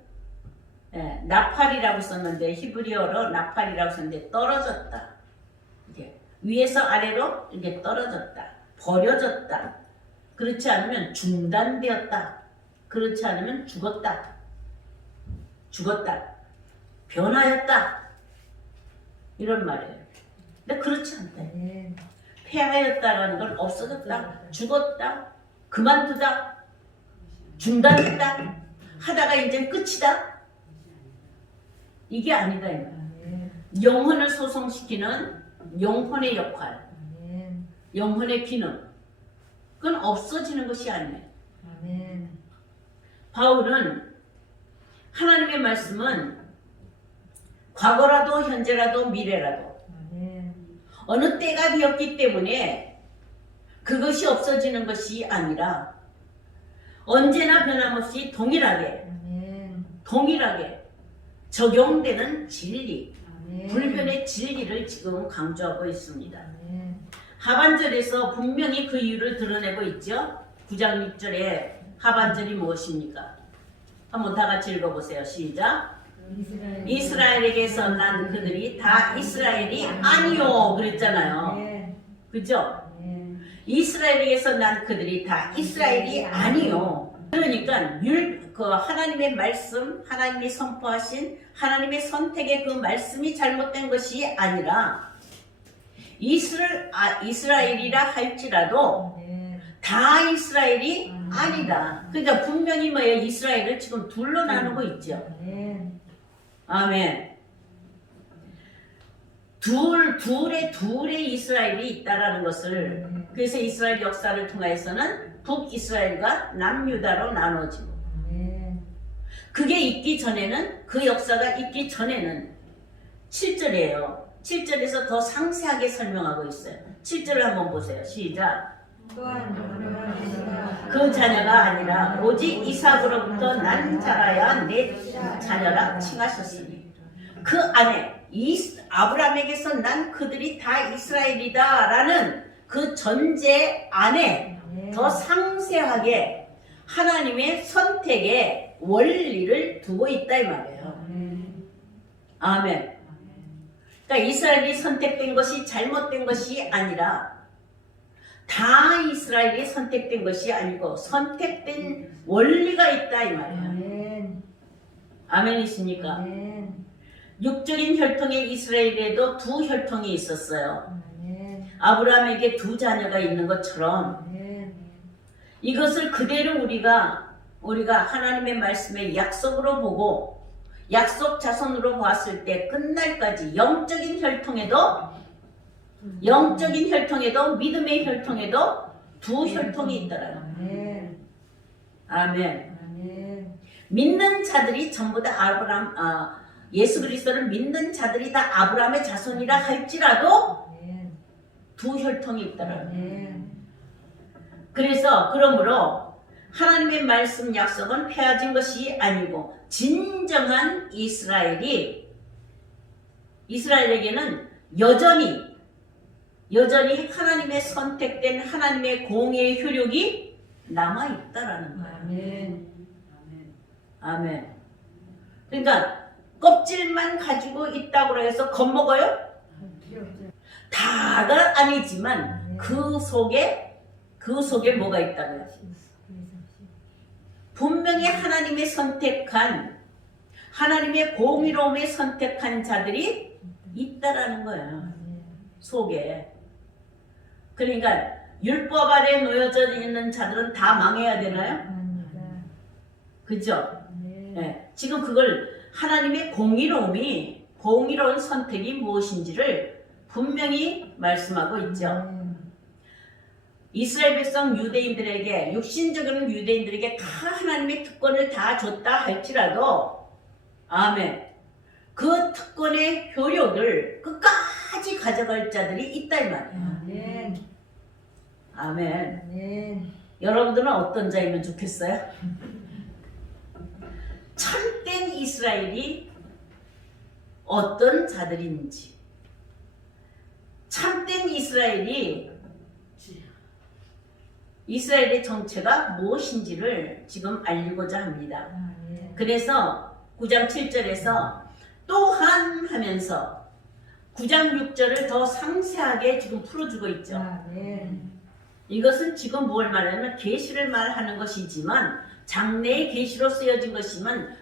나팔이라고 썼는데 히브리어로 나팔이라고 썼는데 떨어졌다. 이게 위에서 아래로 이게 떨어졌다. 버려졌다. 그렇지 않으면 중단되었다. 그렇지 않으면 죽었다. 변하였다. 이런 말이에요. 근데 그렇지 않다. 폐하였다라는 건 없어졌다. 죽었다. 그만두다. 중단했다. 하다가 이제 끝이다. 이게 아니다. 영혼을 소송시키는 영혼의 역할, 영혼의 기능, 그건 없어지는 것이 아니에요. 바울은 하나님의 말씀은 과거라도 현재라도 미래라도 어느 때가 되었기 때문에 그것이 없어지는 것이 아니라 언제나 변함없이 동일하게 적용되는 진리, 불변의 진리를 지금 강조하고 있습니다. 하반절에서 분명히 그 이유를 드러내고 있죠. 9장 6절에 하반절이 무엇입니까? 한번 다 같이 읽어보세요. 시작. 이스라엘에게서 난 그들이 다 이스라엘이 아니요 그랬잖아요. 그죠? 이스라엘에게서 난 그들이 다 이스라엘이 아니요. 그러니까 그 하나님의 말씀, 하나님이 선포하신 하나님의 선택의 그 말씀이 잘못된 것이 아니라 이스라엘이라 할지라도 다 이스라엘이 아니다. 그러니까 분명히 뭐예요? 이스라엘을 지금 둘로 나누고 있죠. 아멘. 둘의 이스라엘이 있다라는 것을, 그래서 이스라엘 역사를 통해서는 북이스라엘과 남유다로 나눠지고, 그게 있기 전에는, 그 역사가 있기 전에는 7절이에요. 7절에서 더 상세하게 설명하고 있어요. 7절을 한번 보세요. 시작. 그 자녀가 아니라 오직 이삭으로부터 난 자라야 내 자녀라 칭하셨으니 그 안에 아브라함에게서 난 그들이 다 이스라엘이다 라는 그 전제 안에 더 상세하게 하나님의 선택의 원리를 두고 있다 이 말이에요. 아멘. 그러니까 이스라엘이 선택된 것이 잘못된 것이 아니라 다 이스라엘이 선택된 것이 아니고 선택된 원리가 있다 이 말이에요. 아멘이십니까? 육적인 혈통의 이스라엘에도 두 혈통이 있었어요. 아브라함에게 두 자녀가 있는 것처럼 이것을 그대로 우리가 하나님의 말씀의 약속으로 보고 약속 자손으로 봤을 때 끝날까지 영적인 혈통에도 믿음의 혈통에도 두 혈통이 있더라고요. 아멘. 믿는 자들이 전부 다 예수 그리스도를 믿는 자들이 다 아브라함의 자손이라 할지라도 두 혈통이 있더라고요. 그러므로 하나님의 말씀 약속은 폐하진 것이 아니고 진정한 이스라엘에게는 여전히 하나님의 선택된 하나님의 공의의 효력이 남아있다라는 거예요. 아멘. 그러니까 껍질만 가지고 있다고 해서 겁먹어요? 다가 아니지만 그 속에 뭐가 있다고요? 분명히 하나님의 선택한 하나님의 공의로움에 선택한 자들이 있다라는 거예요. 속에. 그러니까 율법 아래 놓여져 있는 자들은 다 망해야 되나요? 아닙니다. 그죠? 네. 네. 지금 그걸 하나님의 공의로운 선택이 무엇인지를 분명히 말씀하고 있죠. 네. 이스라엘 백성 유대인들에게, 육신적인 유대인들에게 다 하나님의 특권을 다 줬다 할지라도, 아멘, 그 특권의 효력을 끝까지 가져갈 자들이 있다 이 말이에요. 아멘. 아멘. 아멘. 여러분들은 어떤 자이면 좋겠어요? 참된 이스라엘이 어떤 자들인지, 참된 이스라엘의 정체가 무엇인지를 지금 알리고자 합니다. 아멘. 그래서 9장 7절에서 또한 하면서 9장 6절을 더 상세하게 지금 풀어주고 있죠. 아멘. 이것은 지금 뭘 말하냐면 계시를 말하는 것이지만, 장래의 계시로 쓰여진 것이지만,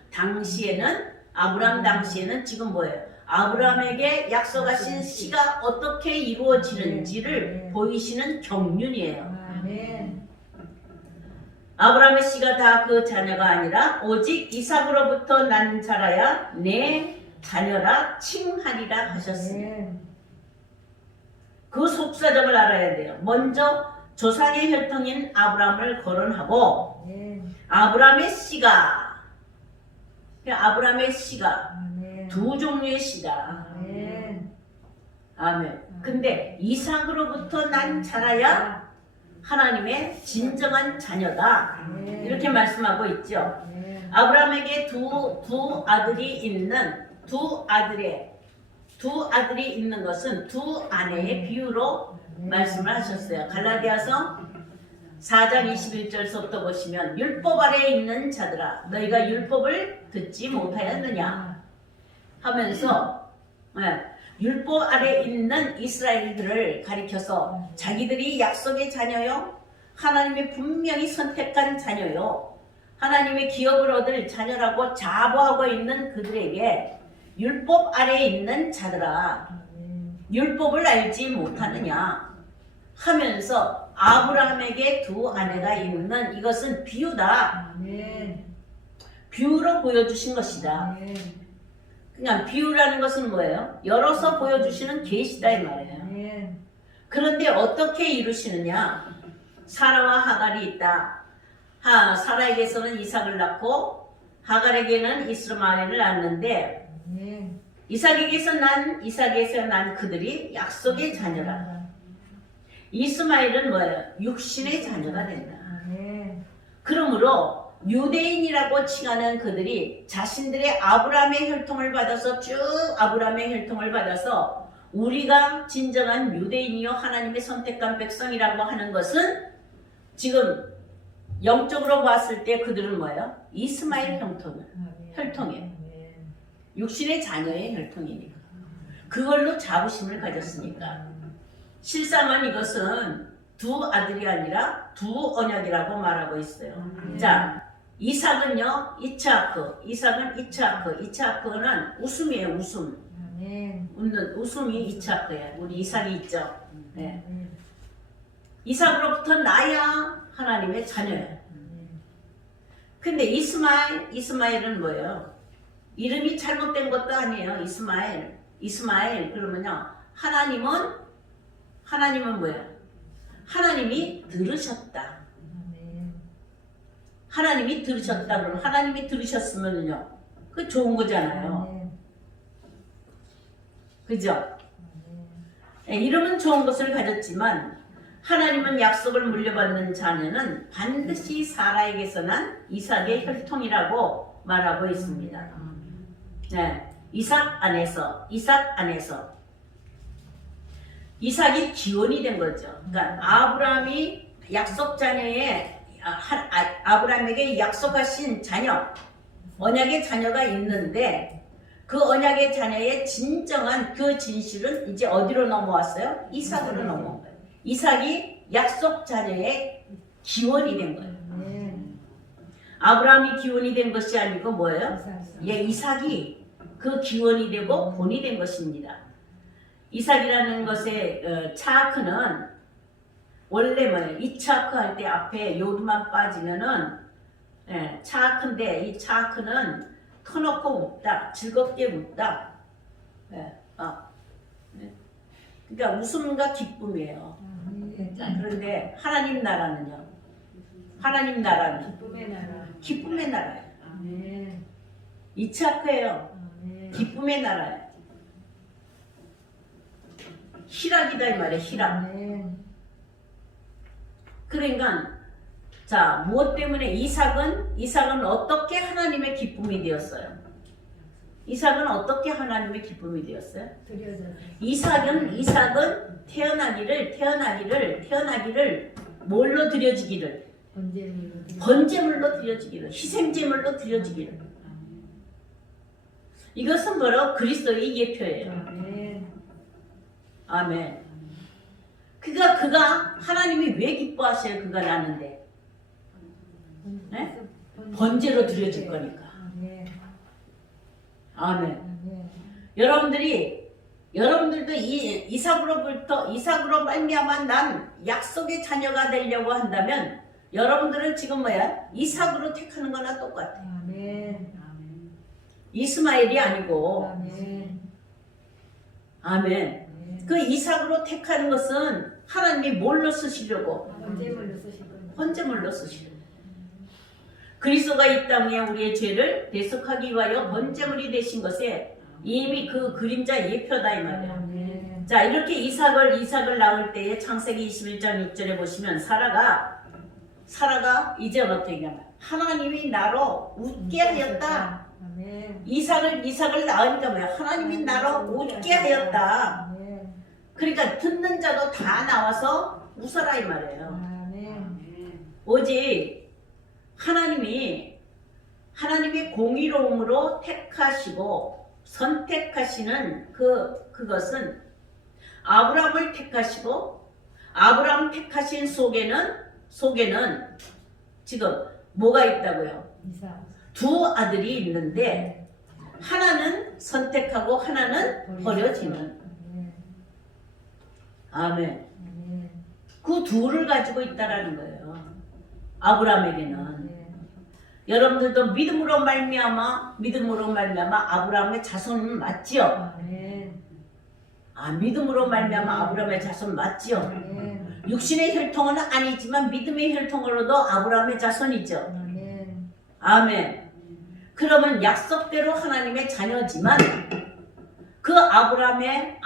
아브라함 당시에는 지금 뭐예요? 아브라함에게 약속하신 시가 어떻게 이루어지는지를 보이시는 경륜이에요. 아멘. 아브라함의 씨가 다 그 자녀가 아니라 오직 이삭으로부터 난 자라야 내 자녀라 칭하리라 하셨습니다. 아멘. 그 속사정을 알아야 돼요. 먼저 조상의 혈통인 아브라함을 거론하고, 아멘. 아브라함의 씨가 아멘. 두 종류의 씨다. 아멘. 아멘. 근데 이삭으로부터 난 자라야 하나님의 진정한 자녀다. 아멘. 이렇게 말씀하고 있죠. 아멘. 아브라함에게 두 아들이 있는 것은 두 아내의 비유로 말씀을 하셨어요. 갈라디아서 4장 21절서부터 보시면, 율법 아래에 있는 자들아 너희가 율법을 듣지 못하였느냐 하면서, 율법 아래에 있는 이스라엘들을 가리켜서 자기들이 약속의 자녀요, 하나님의 분명히 선택한 자녀요, 하나님의 기업을 얻을 자녀라고 자부하고 있는 그들에게 율법 아래에 있는 자들아 율법을 알지 못하느냐 하면서 아브라함에게 두 아내가 있는 이것은 비유다. 아멘. 비유로 보여주신 것이다. 아멘. 그냥 비유라는 것은 뭐예요? 열어서 보여주시는 계시다 이 말이에요. 아멘. 그런데 어떻게 이루시느냐? 사라와 하갈이 있다. 사라에게서는 이삭을 낳고 하갈에게는 이스마엘을 낳았는데, 아멘. 이삭에게서 난 그들이 약속의 자녀라. 이스마엘은 뭐예요? 육신의 자녀가 된다. 아멘. 그러므로 유대인이라고 칭하는 그들이 자신들의 아브라함의 혈통을 받아서 쭉 아브라함의 혈통을 받아서 우리가 진정한 유대인이요 하나님의 선택한 백성이라고 하는 것은 지금 영적으로 봤을 때 그들은 뭐예요? 이스마엘 혈통이에요. 육신의 자녀의 혈통이니까. 그걸로 자부심을 가졌으니까. 실상은 이것은 두 아들이 아니라 두 언약이라고 말하고 있어요. 자, 이삭은요, 이삭은 이차크는 웃음이에요, 웃음. 웃는 웃음이 이차크예요. 우리 이삭이 있죠. 네. 이삭으로부터 나야 하나님의 자녀예요. 근데 이스마엘은 뭐예요? 이름이 잘못된 것도 아니에요. 이스마엘 그러면요, 하나님은 뭐예요? 하나님이 들으셨다. 하나님이 들으셨다 그러면 하나님이 들으셨으면요, 그 좋은 거잖아요. 그죠? 이름은 좋은 것을 가졌지만 하나님은 약속을 물려받는 자녀는 반드시 사라에게서 난 이삭의 혈통이라고 말하고 있습니다. 네, 이삭 안에서 이삭이 기원이 된 거죠. 그러니까 아브라함이 약속 자녀의 아브라함에게 약속하신 자녀, 언약의 자녀가 있는데 그 언약의 자녀의 진정한 그 진실은 이제 어디로 넘어왔어요? 이삭으로 넘어온 거예요. 이삭이 약속 자녀의 기원이 된 거예요. 아브라함이 기원이 된 것이 아니고 뭐예요? 이삭이 그 기원이 되고 본이 된 것입니다. 이삭이라는 것의 차크는 원래 뭐예요? 이차크 할 때 앞에 요두만 빠지면은 예, 차크인데 이 차크는 터놓고 웃다, 즐겁게 웃다. 예, 네. 그러니까 웃음과 기쁨이에요. 아멘. 자, 그런데 하나님 나라는요. 하나님 나라는 기쁨의 나라. 기쁨의 나라예요. 아멘. 이차크예요. 아멘. 기쁨의 나라예요. 희락이다 이 말이에요. 희락. 아멘. 그러니까 자, 무엇 때문에 이삭은 어떻게 하나님의 기쁨이 되었어요? 이삭은 어떻게 하나님의 기쁨이 되었어요? 드려져서. 이삭은 태어나기를 뭘로 드려지기를? 번제물로 드려지기를, 희생제물로 드려지기를. 이것은 뭐라고? 그리스도의 예표예요. 아멘. 아멘. 그가 하나님이 왜 기뻐하셔요? 그가 나는데 네? 번제로 드려질 거니까. 아멘. 아멘. 아멘. 여러분들도 이삭으로 말미암아 난 약속의 자녀가 되려고 한다면 여러분들은 지금 뭐야? 이삭으로 택하는 거나 똑같아. 아멘. 이스마엘이 아니고. 아멘. 아멘. 그 이삭으로 택하는 것은 하나님이 뭘로 쓰시려고? 번제물로 쓰실 겁니다. 번제물로 쓰시려고. 그리스도가 이 땅에 우리의 죄를 대속하기 위하여 번제물이 되신 것에 이미 그 그림자 예표다 이 말이야. 아멘. 자, 이렇게 이삭을 낳을 때에 창세기 21장 6절에 보시면 사라가 이제 어떻게 얘기하냐? 하나님이 나로 웃게 하였다. 아멘. 이삭을 낳으니까 뭐야? 하나님이 나로 웃게 하였다. 아멘. 그러니까 듣는 자도 다 나와서 웃어라 이 말이에요. 아멘. 오직 하나님이 공의로움으로 택하시고 선택하시는 그것은 아브라함을 택하시고 아브라함 택하신 속에는 지금 뭐가 있다고요? 이삭. 두 아들이 있는데 하나는 선택하고 하나는 버려지는. 아멘. 아멘. 그 둘을 가지고 있다라는 거예요. 아브라함에게는. 아멘. 여러분들도 믿음으로 말미암아 아브라함의 자손은 맞지요? 아멘. 믿음으로 말미암아 아브라함의 자손 맞지요? 아멘. 육신의 혈통은 아니지만 믿음의 혈통으로도 아브라함의 자손이죠. 아멘. 아멘. 그러면 약속대로 하나님의 자녀지만 그 아브라함의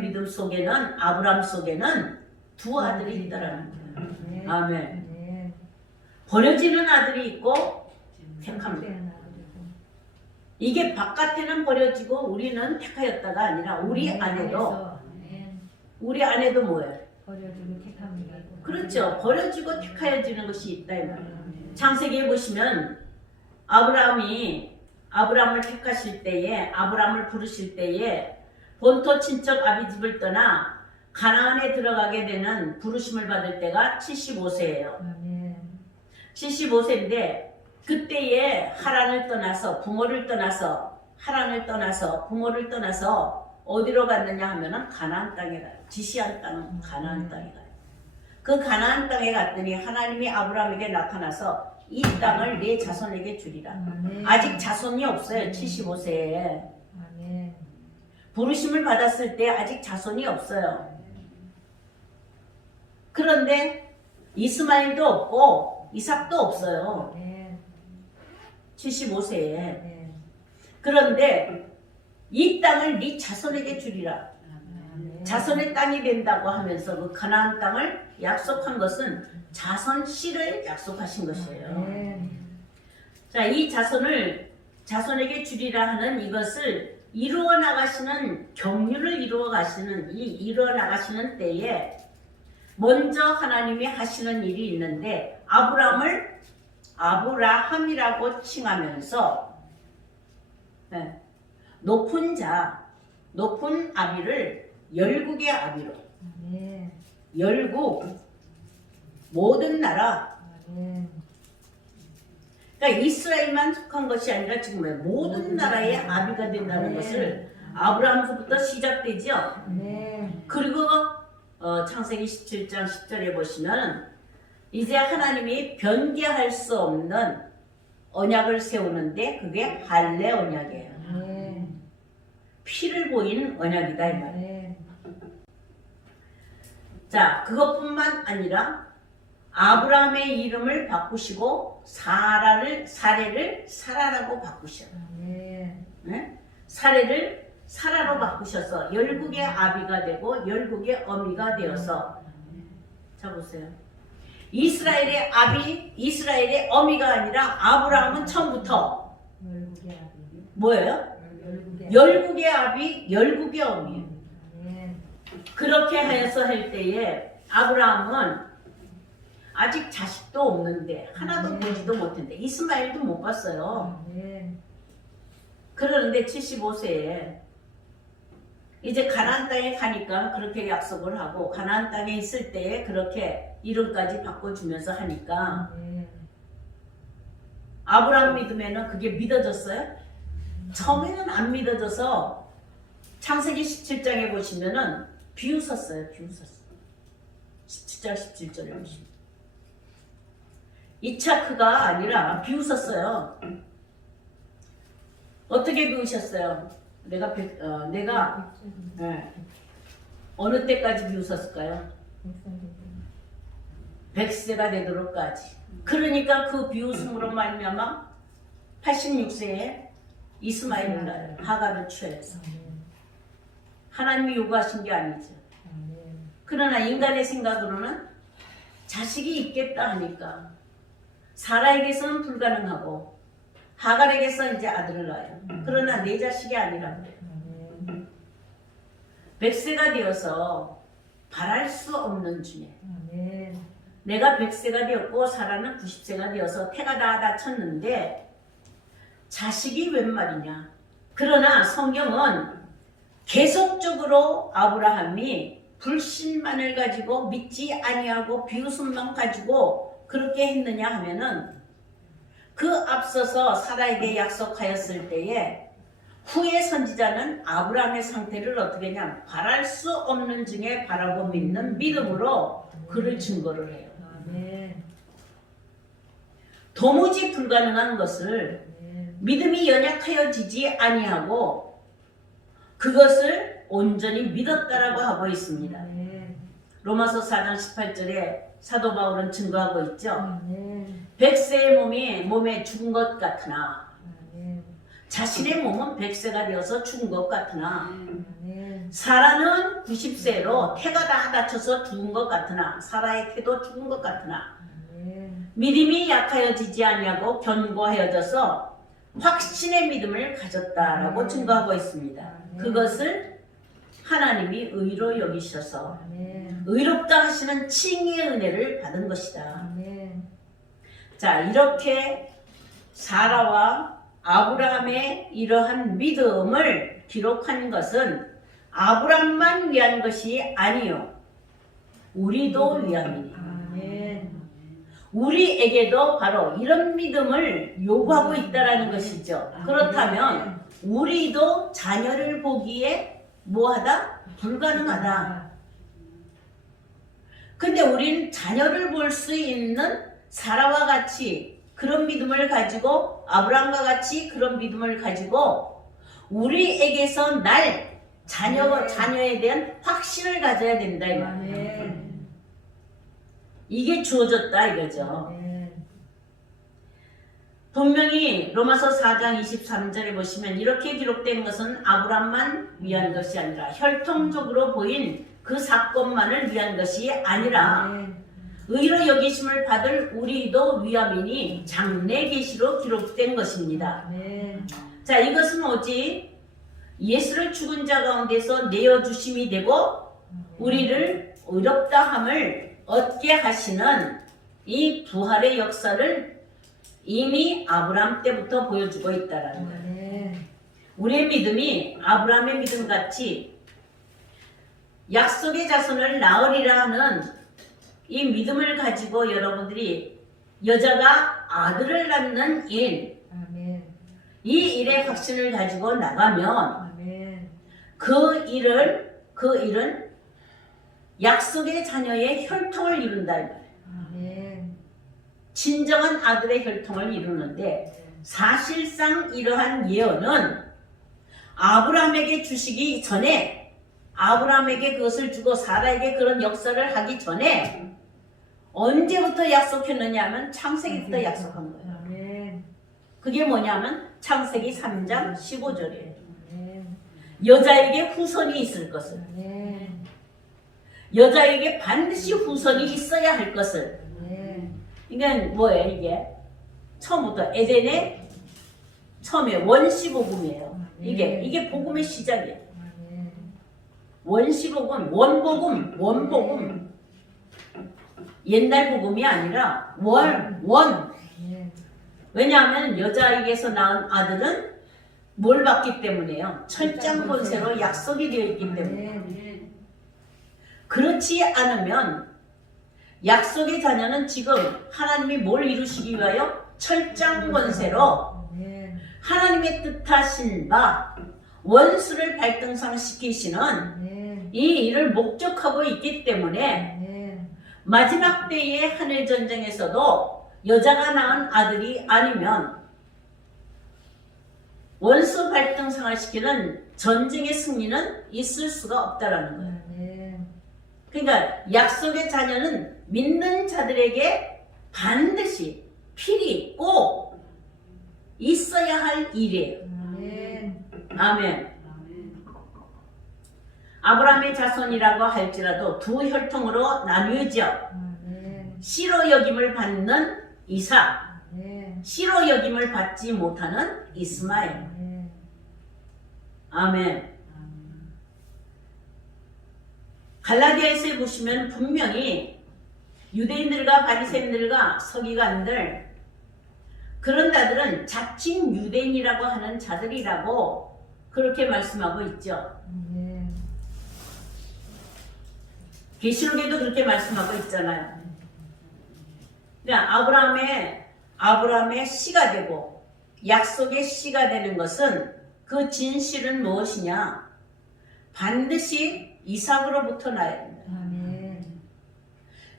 믿음 속에는 아브라함 속에는 두 아들이 있다라는 거예요. 아멘. 아멘. 버려지는 아들이 있고 택합니다. 택하는 이게 바깥에는 버려지고 우리는 택하였다가 아니라 우리 안에도 뭐예요? 버려지고 택합니다. 그렇죠. 버려지고 택하여지는 것이 있다 이 말이에요. 창세기에 보시면 아브라함을 택하실 때에 아브라함을 부르실 때에 본토 친척 아비집을 떠나 가나안에 들어가게 되는 부르심을 받을 때가 75세예요. 아멘. 75세인데 그때에 부모를 떠나서 어디로 갔느냐 하면은 가나안 땅에 가요. 지시한 땅은 가나안 땅에 가요. 그 가나안 땅에 갔더니 하나님이 아브라함에게 나타나서 이 땅을 내 자손에게 주리라. 아멘. 아직 자손이 없어요. 75세에. 아멘. 부르심을 받았을 때 아직 자손이 없어요. 그런데 이스마엘도 없고 이삭도 없어요. 아멘. 75세에. 아멘. 그런데 이 땅을 네 자손에게 주리라. 아멘. 자손의 땅이 된다고 하면서 그 가나안 땅을 약속한 것은 자손 씨를 약속하신 것이에요. 아멘. 자, 이 자손에게 주리라 하는 이것을 이루어 나가시는 경륜을 이루어 나가시는 때에 먼저 하나님이 하시는 일이 있는데 아브라함이라고 칭하면서 높은 아비를 열국의 아비로 아멘. 열국 모든 나라 아멘. 그러니까 이스라엘만 속한 것이 아니라 지금 모든 나라의 아비가 된다는 것을 아브라함부터 시작되죠. 아멘. 그리고 창세기 17장 10절에 보시면 이제 하나님이 변개할 수 없는 언약을 세우는데 그게 할례 언약이에요. 아멘. 피를 보인 언약이다 이 말이에요. 아멘. 자, 그것뿐만 아니라 아브라함의 이름을 바꾸시고 사례를 사라라고 바꾸셔요. 아멘. 네? 사례를 사라로 바꾸셔서 열국의 아비가 되고 열국의 어미가 되어서, 자 보세요. 이스라엘의 아비, 이스라엘의 어미가 아니라 아브라함은 처음부터 열국의 아비. 뭐예요? 열국의 열국의 아비, 열국의 어미. 아멘. 그렇게 하여서 할 때에 아브라함은 아직 자식도 없는데 하나도 보지도 못했는데 이스마엘도 못 봤어요. 아멘. 그러는데 75세에 이제 가나안 땅에 가니까 그렇게 약속을 하고 가나안 땅에 있을 때에 그렇게 이름까지 바꿔주면서 하니까 아멘. 아브라함 믿음에는 그게 믿어졌어요? 처음에는 안 믿어져서 창세기 17장에 보시면은 비웃었어요. 비웃었어요. 17장 17절에 보시면 이차크가 아니라 비웃었어요. 어떻게 비우셨어요? 내가 어느 때까지 비웃었을까요? 100세가 되도록까지. 그러니까 그 비웃음으로 말미암아 86세에 이스마엘을 낳아요. 하갈을 취해서. 하나님이 요구하신 게 아니죠. 그러나 인간의 생각으로는 자식이 있겠다 하니까 사라에게서는 불가능하고 하갈에게서 이제 아들을 낳아요. 그러나 내 자식이 아니라고 그래요. 100세가 되어서 바랄 수 없는 중에 내가 100세가 되었고 사라는 90세가 되어서 태가 다 다쳤는데 자식이 웬 말이냐. 그러나 성경은 계속적으로 아브라함이 불신만을 가지고 믿지 아니하고 비웃음만 가지고 그렇게 했느냐 하면은 그 앞서서 사라에게 약속하였을 때에 후의 선지자는 아브라함의 상태를 어떻게 하냐, 바랄 수 없는 중에 바라고 믿는 믿음으로 그를 증거를 해요. 도무지 불가능한 것을 믿음이 연약하여지지 아니하고 그것을 온전히 믿었다라고 하고 있습니다. 로마서 4장 18절에 사도 바울은 증거하고 있죠. 100세의 몸에 죽은 것 같으나 자신의 몸은 100세가 되어서 죽은 것 같으나 사라는 90세로 태가 다 다쳐서 죽은 것 같으나 사라의 태도 죽은 것 같으나 믿음이 약하여지지 아니하고 견고하여져서 확신의 믿음을 가졌다라고 증거하고 있습니다. 그것을 하나님이 의로 여기셔서 의롭다 하시는 칭의의 은혜를 받은 것이다. 자, 이렇게 사라와 아브라함의 이러한 믿음을 기록한 것은 아브라함만 위한 것이 아니요 우리도 위함이니 우리에게도 바로 이런 믿음을 요구하고 있다라는 것이죠. 그렇다면 우리도 자녀를 보기에 뭐하다? 불가능하다. 근데 우린 자녀를 볼 수 있는 사라와 같이 그런 믿음을 가지고 아브라함과 같이 그런 믿음을 가지고 우리에게서 날 자녀에 대한 확신을 가져야 된다 이 말이에요. 이게 주어졌다 이거죠. 분명히 로마서 4장 23절에 보시면 이렇게 기록된 것은 아브라함만 위한 것이 아니라 혈통적으로 보인 그 사건만을 위한 것이 아니라 의로 여기심을 받을 우리도 위함이니 장래 계시로 기록된 것입니다. 자, 이것은 오직 예수를 죽은 자 가운데서 내어주심이 되고 우리를 의롭다함을 얻게 하시는 이 부활의 역사를 이미 아브라함 때부터 보여주고 있다라는 거예요. 우리의 믿음이 아브라함의 믿음같이 약속의 자손을 낳으리라 하는 이 믿음을 가지고 여러분들이 여자가 아들을 낳는 일, 이 일의 확신을 가지고 나가면 그 일은 약속의 자녀의 혈통을 이룬다. 이 말이에요. 아멘. 진정한 아들의 혈통을 이루는데 사실상 이러한 예언은 아브라함에게 주시기 전에, 아브라함에게 그것을 주고 사라에게 그런 역사를 하기 전에 언제부터 약속했느냐 하면 창세기부터 약속한 거예요. 아멘. 그게 뭐냐면 창세기 3장 15절이에요. 아멘. 여자에게 후손이 있을 것을, 아멘. 여자에게 반드시 후손이 있어야 할 것을. 아멘. 이건 뭐예요? 이게 처음부터 에덴의 처음에 원시복음이에요. 이게 복음의 시작이에요. 아멘. 원시복음, 원복음. 옛날 복음이 아니라 원. 아멘. 왜냐하면 여자에게서 낳은 아들은 뭘 받기 때문에요? 철장 권세로 약속이 되어 있기 때문에. 아멘. 그렇지 않으면 약속의 자녀는 지금 하나님이 뭘 이루시기 위하여 철장 권세로 아멘. 하나님의 뜻하신 바 원수를 발등상시키시는 아멘. 이 일을 목적하고 있기 때문에 아멘. 마지막 때의 하늘 전쟁에서도 여자가 낳은 아들이 아니면 원수 발등상을 시키는 전쟁의 승리는 있을 수가 없다라는 거예요. 아멘. 그러니까 약속의 자녀는 믿는 자들에게 반드시 필히 꼭 있어야 할 일이에요. 아멘. 아멘. 아브라함의 자손이라고 할지라도 두 혈통으로 나뉘어져 아멘. 씨로 여김을 받는 이삭, 아멘. 씨로 여김을 받지 못하는 이스마엘. 아멘. 아멘. 갈라디아에서 보시면 분명히 유대인들과 바리새인들과 서기관들 그런 자들은 자칭 유대인이라고 하는 자들이라고 그렇게 말씀하고 있죠. 아멘. 계시록에도 그렇게 말씀하고 있잖아요. 그러니까 아브라함의 씨가 되고 약속의 씨가 되는 것은 그 진실은 무엇이냐? 반드시 이삭으로부터 나야 된다. 아멘.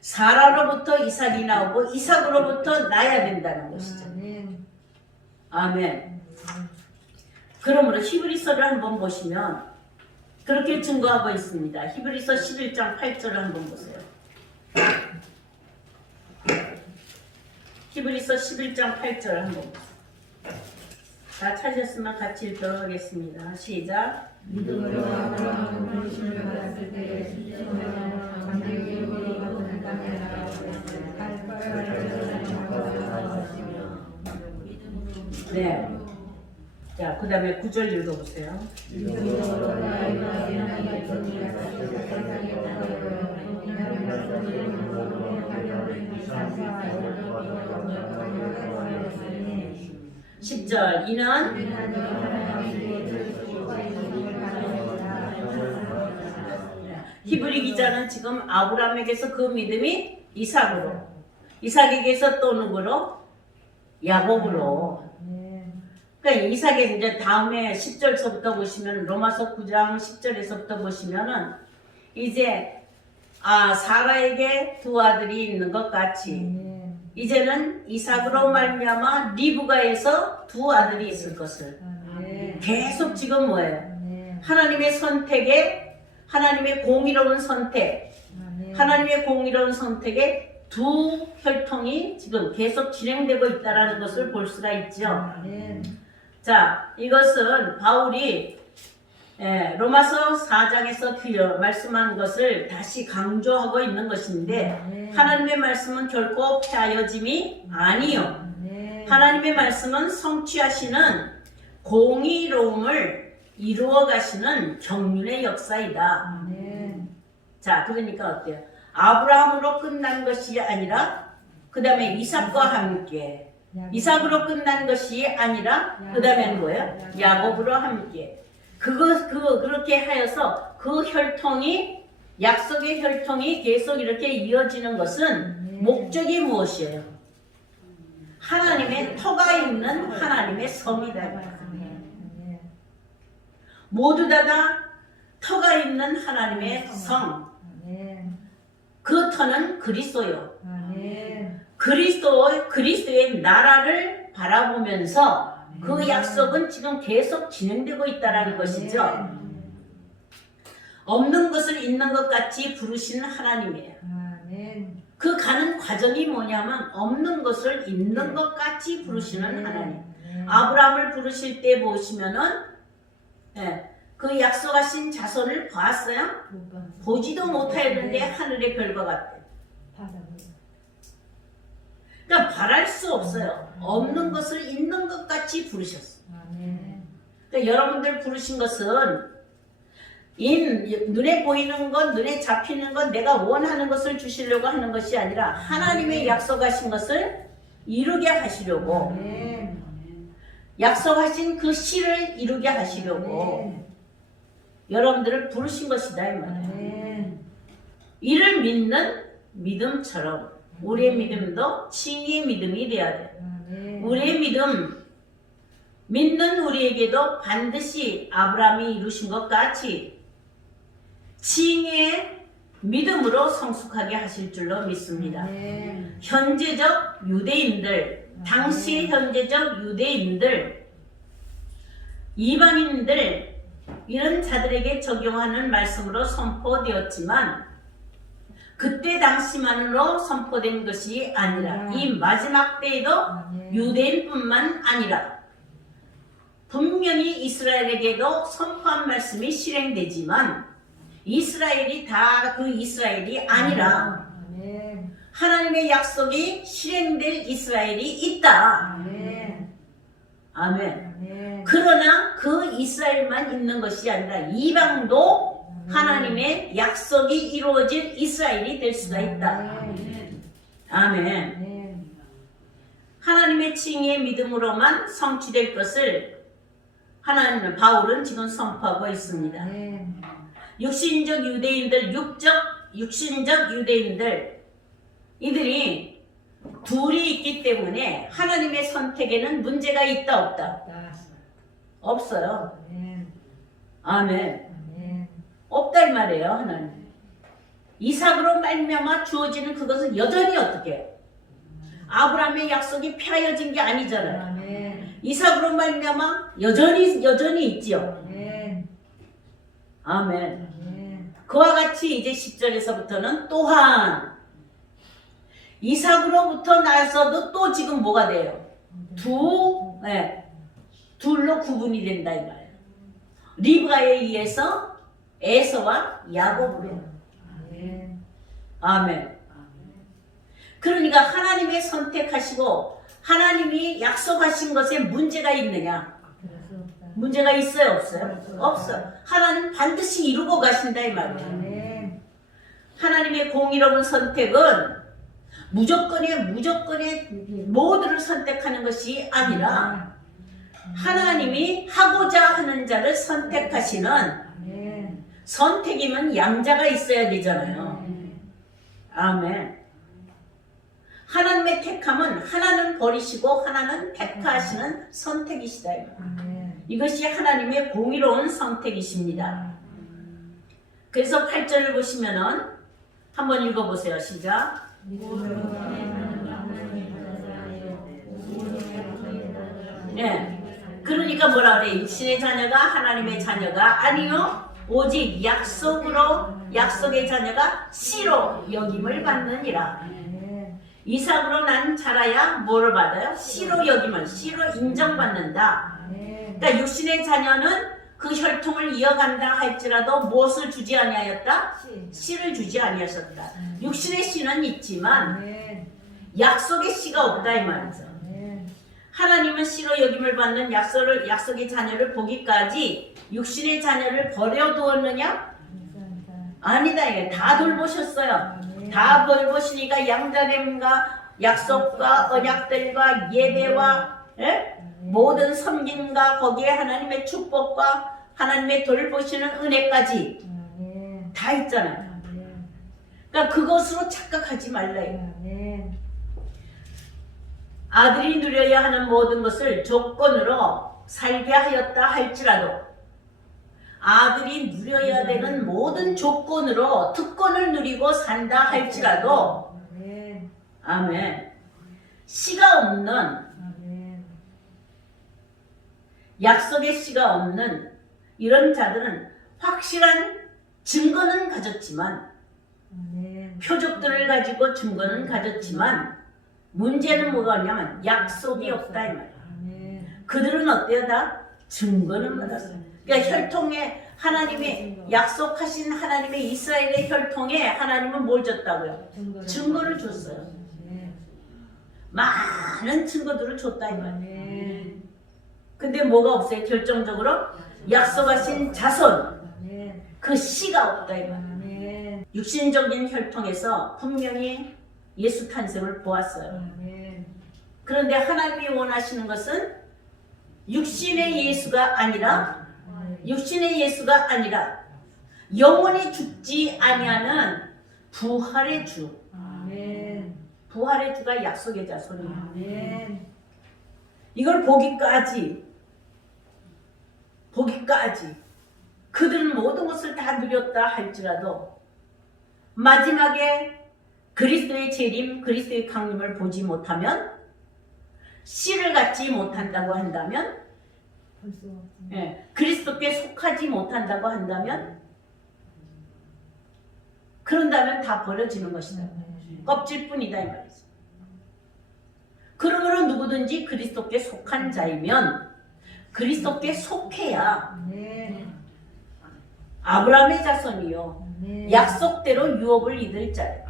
사라로부터 이삭이 나오고 이삭으로부터 나야 된다는 것이죠. 아멘. 아멘. 그러므로 히브리서를 한번 보시면 그렇게 증거하고 있습니다. 히브리서 11장 8절을 한번 보세요. 히브리서 11장 8절을 한번 보세요. 다 찾으셨으면 같이 읽도록 하겠습니다. 시작. 믿음으로 아브라함은 부르심을 받았을 때에 장대기로 받은 땅에 네. 자, 그 다음에 9절 읽어보세요. 십 절 이는 히브리 기자는 지금 아브라함에게서 그 믿음이 이삭으로, 이삭에게서 또 누구로? 야곱으로. 그러니까 이삭의 이제 다음에 10절서부터 보시면 로마서 9장 10절에서부터 보시면은 이제 사라에게 두 아들이 있는 것 같이 이제는 이삭으로 말미암아 리브가에서 두 아들이 있을 것을 계속 지금 뭐예요? 하나님의 선택에 하나님의 공의로운 선택 하나님의 공의로운 선택에 두 혈통이 지금 계속 진행되고 있다는 것을 볼 수가 있죠. 자, 이것은 바울이 로마서 4장에서 말씀한 것을 다시 강조하고 있는 것인데 하나님의 말씀은 결코 폐하여짐이 아니요. 하나님의 말씀은 성취하시는 공의로움을 이루어 가시는 경륜의 역사이다. 자, 그러니까 어때요? 아브라함으로 끝난 것이 아니라 그 다음에 이삭과 함께 이삭으로 끝난 것이 아니라 그 다음에는 뭐예요? 야곱으로 함께 그렇게 하여서 그 혈통이 약속의 혈통이 계속 이렇게 이어지는 것은 목적이 무엇이에요? 하나님의 터가 있는 하나님의 성이다. 모두 다 터가 있는 하나님의 성. 그 터는 그리스도요. 아멘. 그리스도의 나라를 바라보면서 그 약속은 지금 계속 진행되고 있다라는 것이죠. 없는 것을 있는 것 같이 부르시는 하나님이에요. 아멘. 그 가는 과정이 뭐냐면 없는 것을 있는 것 같이 부르시는 하나님. 아브라함을 부르실 때 보시면은 그 약속하신 자손을 봤어요? 보지도 못하였는데 하늘의 별과 같대. 그러니까 바랄 수 없어요. 없는 것을 있는 것 같이 부르셨어요. 그러니까 여러분들 부르신 것은 눈에 보이는 것, 눈에 잡히는 것, 내가 원하는 것을 주시려고 하는 것이 아니라 하나님의 약속하신 것을 이루게 하시려고, 약속하신 그 시를 이루게 하시려고 여러분들을 부르신 것이다 이 말이에요. 이를 믿는 믿음처럼 우리의 믿음도 칭의의 믿음이 되어야 돼요. 우리의 믿음, 믿는 우리에게도 반드시 아브라함이 이루신 것 같이 칭의의 믿음으로 성숙하게 하실 줄로 믿습니다. 현재적 유대인들, 당시 현재적 유대인들, 이방인들 이런 자들에게 적용하는 말씀으로 선포되었지만 그때 당시만으로 선포된 것이 아니라 이 마지막 때에도 유대인뿐만 아니라 분명히 이스라엘에게도 선포한 말씀이 실행되지만 이스라엘이 다 그 이스라엘이 아니라 하나님의 약속이 실행될 이스라엘이 있다. 아멘. 그러나 그 이스라엘만 있는 것이 아니라 이방도 하나님의 약속이 이루어질 이스라엘이 될 수가 있다. 아멘. 하나님의 칭의의 믿음으로만 성취될 것을 하나님은 바울은 지금 선포하고 있습니다. 육신적 유대인들, 육신적 유대인들 이들이 둘이 있기 때문에 하나님의 선택에는 문제가 있다 없다? 없어요. 아멘. 없다 이 말이에요. 하나님 이삭으로 말미암아 주어지는 그것은 여전히 어떻게 해요? 아브라함의 약속이 폐하여진 게 아니잖아요. 이삭으로 말미암아 여전히 있지요. 아멘. 그와 같이 이제 10절에서부터는 또한 이삭으로부터 나서도 또 지금 뭐가 돼요? 둘로 구분이 된다 이 말이에요. 리브가에 의해서 에서와 야곱으로. 아멘. 그러니까 하나님의 선택하시고 하나님이 약속하신 것에 문제가 있느냐? 문제가 있어요 없어요? 없어요. 하나님 반드시 이루고 가신다 이 말이에요. 하나님의 공의로운 선택은 무조건의 모두를 선택하는 것이 아니라 하나님이 하고자 하는 자를 선택하시는 선택이면 양자가 있어야 되잖아요. 아멘. 하나님의 택함은 하나는 버리시고 하나는 택하시는 선택이시다. 이것이 하나님의 공의로운 선택이십니다. 그래서 8절을 보시면은 한번 읽어보세요. 시작. 그러니까 뭐라 그래? 육신의 자녀가 하나님의 자녀가 아니요 오직 약속의 자녀가 씨로 여김을 받느니라. 이삭으로 난 자라야 뭐를 받아요? 씨로 여김을, 씨로 인정받는다. 그러니까 육신의 자녀는 그 혈통을 이어간다 할지라도 무엇을 주지 아니하였다? 씨를 주지 아니하셨다. 육신의 씨는 있지만 약속의 씨가 없다 이 말이죠. 하나님은 씨로 여김을 받는 약속의 자녀를 보기까지 육신의 자녀를 버려두었느냐? 아니다. 다 돌보셨어요. 다 돌보시니까 양자됨과 약속과 언약들과 예배와 모든 섬김과 거기에 하나님의 축복과 하나님의 돌보시는 은혜까지 다 있잖아요. 그러니까 그것으로 착각하지 말라요. 아들이 누려야 하는 모든 것을 조건으로 살게 하였다 할지라도 아들이 누려야 되는 모든 조건으로 특권을 누리고 산다 할지라도 아멘. 아멘. 씨가 없는 아멘. 약속의 씨가 없는 이런 자들은 확실한 증거는 가졌지만 아멘. 표적들을 가지고 증거는 가졌지만 문제는 뭐가냐면 약속이 없다 이 말이야. 아멘. 그들은 어때요? 다 증거는 받았어요. 그러니까 혈통에 하나님이 약속하신 하나님의 이스라엘의 혈통에 하나님은 뭘 줬다고요? 증거를 줬어요. 아멘. 많은 증거들을 줬다 이 말이에요. 아멘. 근데 뭐가 없어요? 결정적으로 약속하신 자손 아멘. 그 씨가 없다 이 말이에요. 아멘. 육신적인 혈통에서 분명히 예수 탄생을 보았어요. 아멘. 그런데 하나님이 원하시는 것은 육신의 예수가 아니라 육신의 예수가 아니라 영원히 죽지 아니하는 부활의 주. 아멘. 부활의 주가 약속의 자손이에요. 아멘. 이걸 보기까지 그들은 모든 것을 다 누렸다 할지라도 마지막에 그리스도의 재림, 그리스도의 강림을 보지 못하면 씨를 갖지 못한다고 한다면 그리스도께 속하지 못한다고 한다면 그런다면 다 버려지는 것이다. 껍질뿐이다 이 말이죠. 그러므로 누구든지 그리스도께 속한 자이면 그리스도께 속해야 아멘. 아브라함의 자손이요 아멘. 약속대로 유업을 이룰 자요.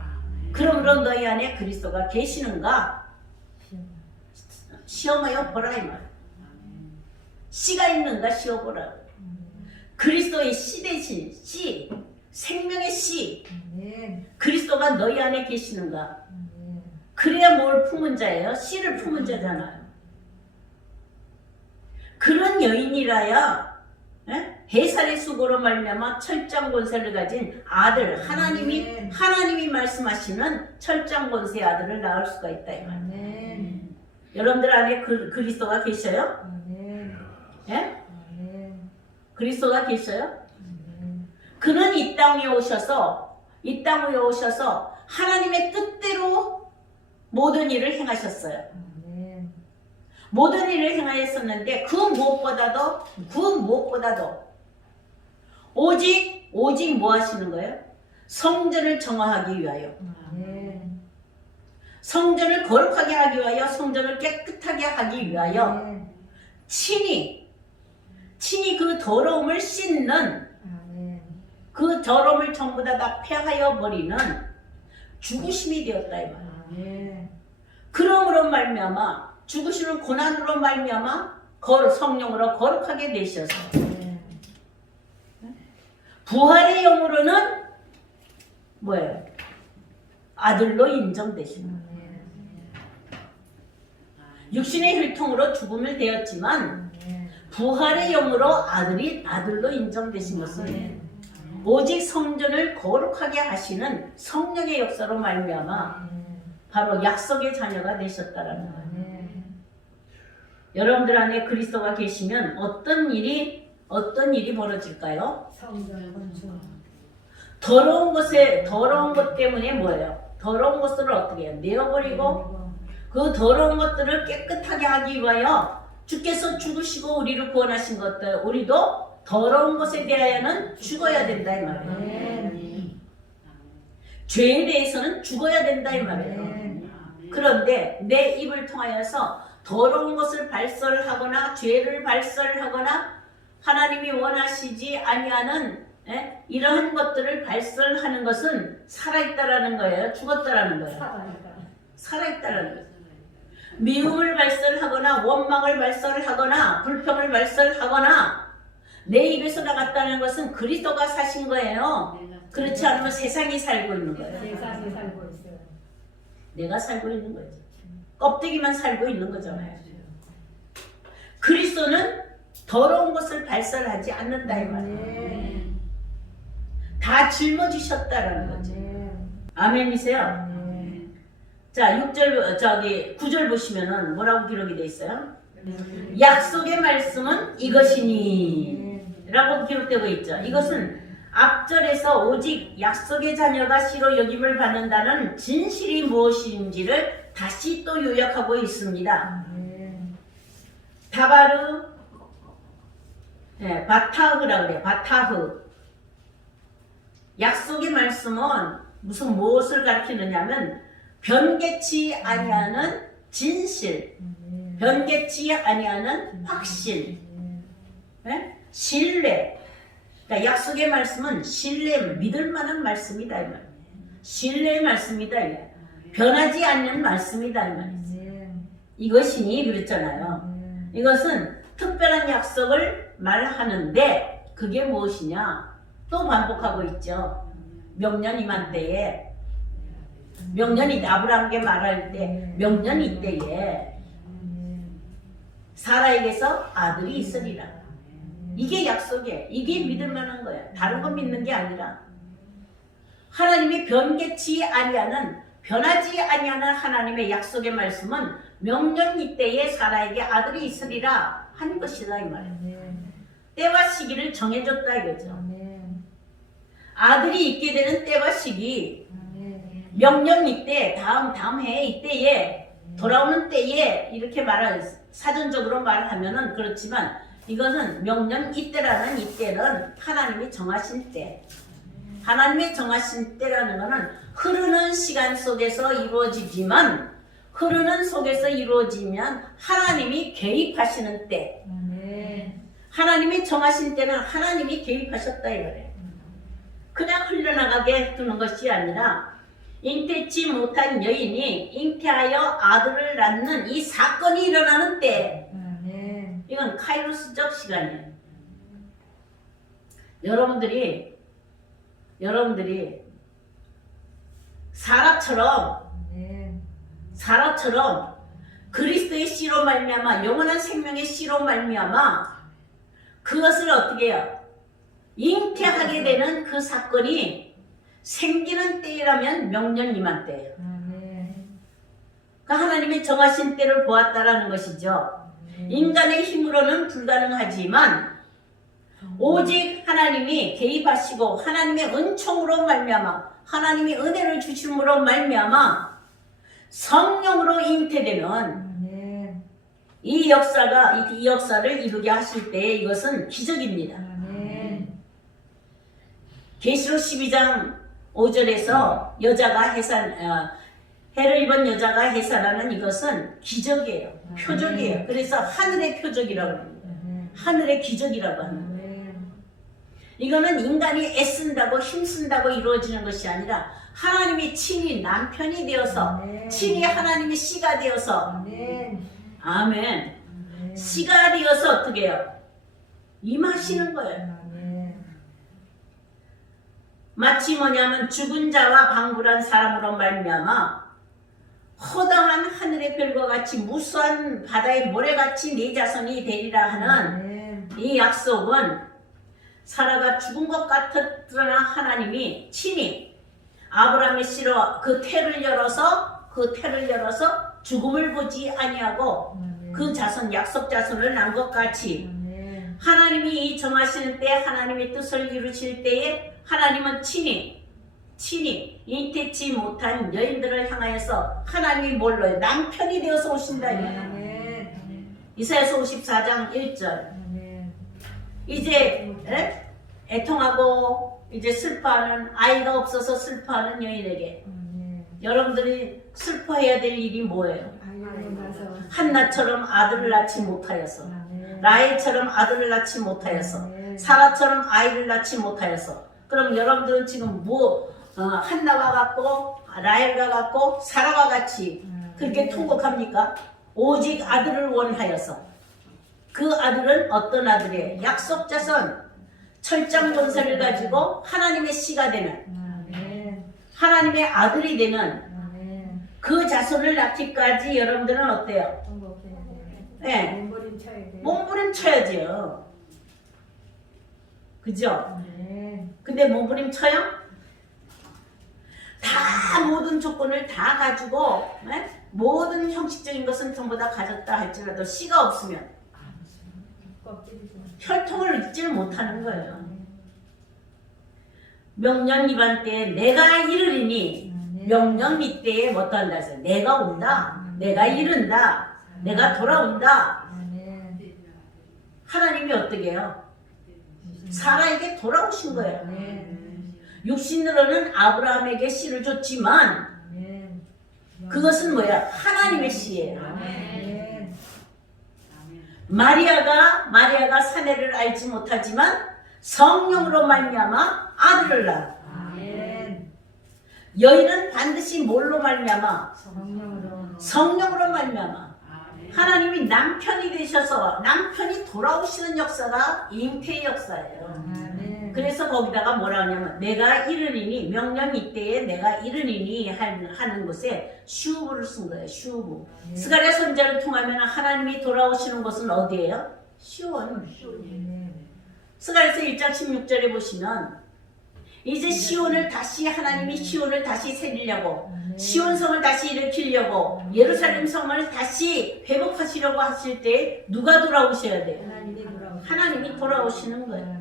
그러므로 너희 안에 그리스도가 계시는가 시험하여 보라 이 말. 씨가 있는가 시어보라. 그리스도의 씨 대신 씨, 생명의 씨, 아멘. 그리스도가 너희 안에 계시는가. 아멘. 그래야 뭘 품은 자예요? 씨를 품은 자잖아요. 그런 여인이라야 해살의 수고로 말미암아 철장 권세를 가진 아들 하나님이 말씀하시는 철장 권세의 아들을 낳을 수가 있다 이 말. 아멘. 여러분들 안에 그리스도가 계셔요? 아멘. 예? 아멘. 그리스도가 계셔요? 아멘. 그는 이 땅에 오셔서 하나님의 뜻대로 모든 일을 행하셨어요. 아멘. 모든 일을 행하였었는데 그 무엇보다도 오직 뭐 하시는 거예요? 성전을 정화하기 위하여, 아멘. 성전을 거룩하게 하기 위하여, 성전을 깨끗하게 하기 위하여 아멘. 친히 그 더러움을 씻는, 아멘. 그 더러움을 전부 다 폐하여 버리는 죽으심이 되었다 이 말. 아멘. 그러므로 말미암아 죽으시는 고난으로 말미암아 성령으로 거룩하게 되셔서 아멘. 부활의 영으로는 뭐예요? 아들로 인정되시는 거예요. 아멘. 육신의 혈통으로 죽음을 되었지만 아멘. 부활의 영으로 아들로 인정되신 것은 오직 성전을 거룩하게 하시는 성령의 역사로 말미암아 아멘. 바로 약속의 자녀가 되셨다라는 거예요. 아멘. 여러분들 안에 그리스도가 계시면 어떤 일이 벌어질까요? 성전 건축. 더러운 것 때문에 뭐예요? 더러운 것들을 어떻게 해요? 내어버리고 그 더러운 것들을 깨끗하게 하기 위하여 주께서 죽으시고 우리를 구원하신 것들, 우리도 더러운 것에 대하여는 죽어야 된다 이 말이에요. 아멘. 죄에 대해서는 죽어야 된다 이 말이에요. 아멘. 그런데 내 입을 통하여서 더러운 것을 발설하거나 죄를 발설하거나 하나님이 원하시지 아니하는 이러한 것들을 발설하는 것은 살아있다라는 거예요? 죽었다라는 거예요? 살아있다라는 거예요. 미움을 발설하거나 원망을 발설하거나 불평을 발설하거나 내 입에서 나갔다는 것은 그리스도가 사신 거예요. 그렇지 않으면 세상이 살고 있는 거예요. 세상이 살고 있어요. 내가 살고 있는 거죠. 껍데기만 살고 있는 거잖아요. 그리스도는 더러운 것을 발설하지 않는다 이 말이에요. 아멘. 다 짊어지셨다라는 거죠. 아멘이세요? 아멘. 자, 9절 보시면은 뭐라고 기록이 돼 있어요? 약속의 말씀은 이것이니. 라고 기록되고 있죠. 이것은 앞절에서 오직 약속의 자녀가 씨로 여김을 받는다는 진실이 무엇인지를 다시 또 요약하고 있습니다. 다바르, 바타흐라 그래요. 바타흐. 약속의 말씀은 무엇을 가리키느냐면 변개치 아니하는 진실, 변개치 아니하는 확신, 신뢰. 그러니까 약속의 말씀은 신뢰, 믿을 만한 말씀이다 이 말이에요. 신뢰의 말씀이다 이 말이에요. 변하지 않는 말씀이다 이 말이에요. 이것이니 그랬잖아요. 이것은 특별한 약속을 말하는데 그게 무엇이냐? 또 반복하고 있죠. 명년 이맘때에 명년이 아브라함에게 말할 때 명년 이때에 사라에게서 아들이 있으리라. 이게 약속이에요. 이게 믿을 만한 거야. 다른 거 믿는 게 아니라 하나님이 변개치 아니하는 변하지 아니하는 하나님의 약속의 말씀은 명년 이때에 사라에게 아들이 있으리라 하는 것이다 이 말이에요. 때와 시기를 정해줬다 이거죠. 아들이 있게 되는 때와 시기 명년 이때 다음 해 이때에 돌아오는 때에 이렇게 말할 사전적으로 말하면은 그렇지만 이것은 명년 이때라는 이때는 하나님이 정하신 때 하나님의 정하신 때라는 것은 흐르는 시간 속에서 이루어지지만 흐르는 속에서 이루어지면 하나님이 개입하시는 때 하나님이 정하신 때는 하나님이 개입하셨다 이거래요. 그냥 흘러나가게 두는 것이 아니라 잉태치 못한 여인이 잉태하여 아들을 낳는 이 사건이 일어나는 때 이건 카이로스적 시간이에요. 여러분들이 사라처럼 그리스도의 씨로 말미암아 영원한 생명의 씨로 말미암아 그것을 어떻게 해요? 잉태하게 되는 그 사건이 생기는 때라면 명년 이맘때예요. 그러니까 하나님이 정하신 때를 보았다라는 것이죠. 인간의 힘으로는 불가능하지만 오직 하나님이 개입하시고 하나님의 은총으로 말미암아 하나님이 은혜를 주심으로 말미암아 성령으로 잉태되는 이 역사를 이루게 하실 때 이것은 기적입니다. 계시록 12장 5절에서 해를 입은 여자가 해산하는 이것은 기적이에요. 표적이에요. 그래서 하늘의 표적이라고 합니다. 하늘의 기적이라고 합니다. 이거는 인간이 애쓴다고 힘쓴다고 이루어지는 것이 아니라 하나님이 친히 남편이 되어서 친히 하나님이 씨가 되어서 아멘 씨가 되어서 어떻게 해요? 임하시는 거예요. 마치 뭐냐면 죽은 자와 방불한 사람으로 말미암아 허다한 하늘의 별과 같이 무수한 바다의 모래같이 네 자손이 되리라 하는 이 약속은 사라가 죽은 것 같았으나 하나님이 친히 아브라함의 씨로 그 태를 열어서 죽음을 보지 아니하고 그 자손 약속 자손을 낳은 것 같이 하나님이 이 정하시는 때 하나님의 뜻을 이루실 때에 하나님은 친히 잉태치 못한 여인들을 향하여서 하나님이 뭘로요? 남편이 되어서 오신다. 이사야서 54장 1절. 이제 애통하고 이제 슬퍼하는 아이가 없어서 슬퍼하는 여인에게 여러분들이 슬퍼해야 될 일이 뭐예요? 한나처럼 아들을 낳지 못하여서 라헬처럼 아들을 낳지 못하여서 사라처럼 아이를 낳지 못하여서 그럼 여러분들은 지금 한나와 같고 라헬과 같고 사라와 같이 그렇게 통곡합니까? 오직 아들을 원하여서 그 아들은 어떤 아들이에요? 약속자손 철장 본세를 가지고 하나님의 씨가 되는 하나님의 아들이 되는 그 자손을 낳기까지 여러분들은 어때요? 네. 몸부림쳐야죠. 그죠? 근데 몸부림쳐요? 다 모든 조건을 다 가지고 모든 형식적인 것은 전부 다 가졌다 할지라도 씨가 없으면 껍질이죠. 혈통을 잊지를 못하는 거예요. 명령 이반 때에 내가 이르리니 명령 이때에 어떠한다 해서 내가 온다, 내가 이른다, 내가 돌아온다. 하나님이 어떻게 해요? 사라에게 돌아오신 거예요. 육신으로는 아브라함에게 씨를 줬지만 그것은 뭐야? 하나님의 씨예요. 마리아가 사내를 알지 못하지만 성령으로 말미암아 아들을 낳아. 여인은 반드시 뭘로 말미암아? 성령으로 말미암아. 하나님이 남편이 되셔서 남편이 돌아오시는 역사가 잉태의 역사예요. 그래서 거기다가 뭐라 하냐면 내가 이르니니 명령 이때에 내가 이르니니 하는 곳에 슈브를 쓴 거예요. 슈브. 스가랴 선지자를 통하면 하나님이 돌아오시는 곳은 어디예요? 시온. 스가랴서 1장 16절에 보시면 이제 시온을 다시 하나님이 시온을 다시 세리려고 시온성을 다시 일으키려고 예루살렘 성을 다시 회복하시려고 하실 때 누가 돌아오셔야 돼요? 하나님이 돌아오시는 거예요.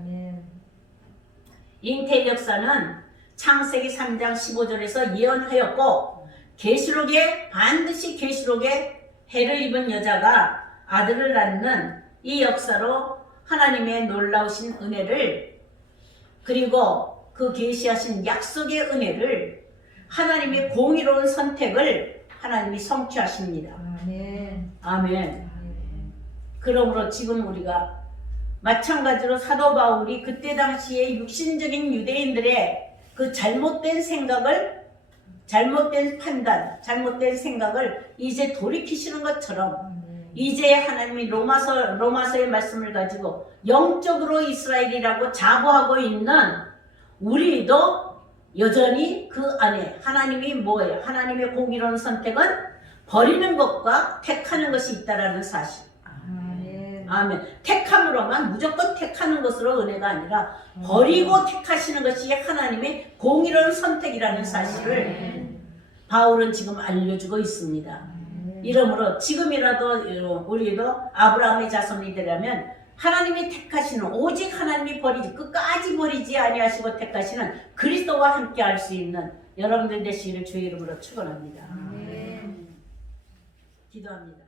잉태의 역사는 창세기 3장 15절에서 예언하였고 계시록에 반드시 계시록에 해를 입은 여자가 아들을 낳는 이 역사로 하나님의 놀라우신 은혜를 그리고 그 계시하신 약속의 은혜를 하나님의 공의로운 선택을 하나님이 성취하십니다. 아멘. 그러므로 지금 우리가 마찬가지로 사도 바울이 그때 당시에 육신적인 유대인들의 그 잘못된 생각을 잘못된 판단, 잘못된 생각을 이제 돌이키시는 것처럼 이제 하나님이 로마서의 말씀을 가지고 영적으로 이스라엘이라고 자부하고 있는 우리도 여전히 그 안에 하나님이 뭐예요? 하나님의 공의로운 선택은 버리는 것과 택하는 것이 있다라는 사실. 아멘. 택함으로만 무조건 택하는 것으로 은혜가 아니라 버리고 택하시는 것이 하나님의 공의로운 선택이라는 사실을 바울은 지금 알려주고 있습니다. 이러므로 지금이라도 우리도 아브라함의 자손이 되려면 하나님이 택하시는 오직 하나님이 버리지 끝까지 버리지 아니하시고 택하시는 그리스도와 함께 할 수 있는 여러분들 되시기를 주의 이름으로 축원합니다. 기도합니다.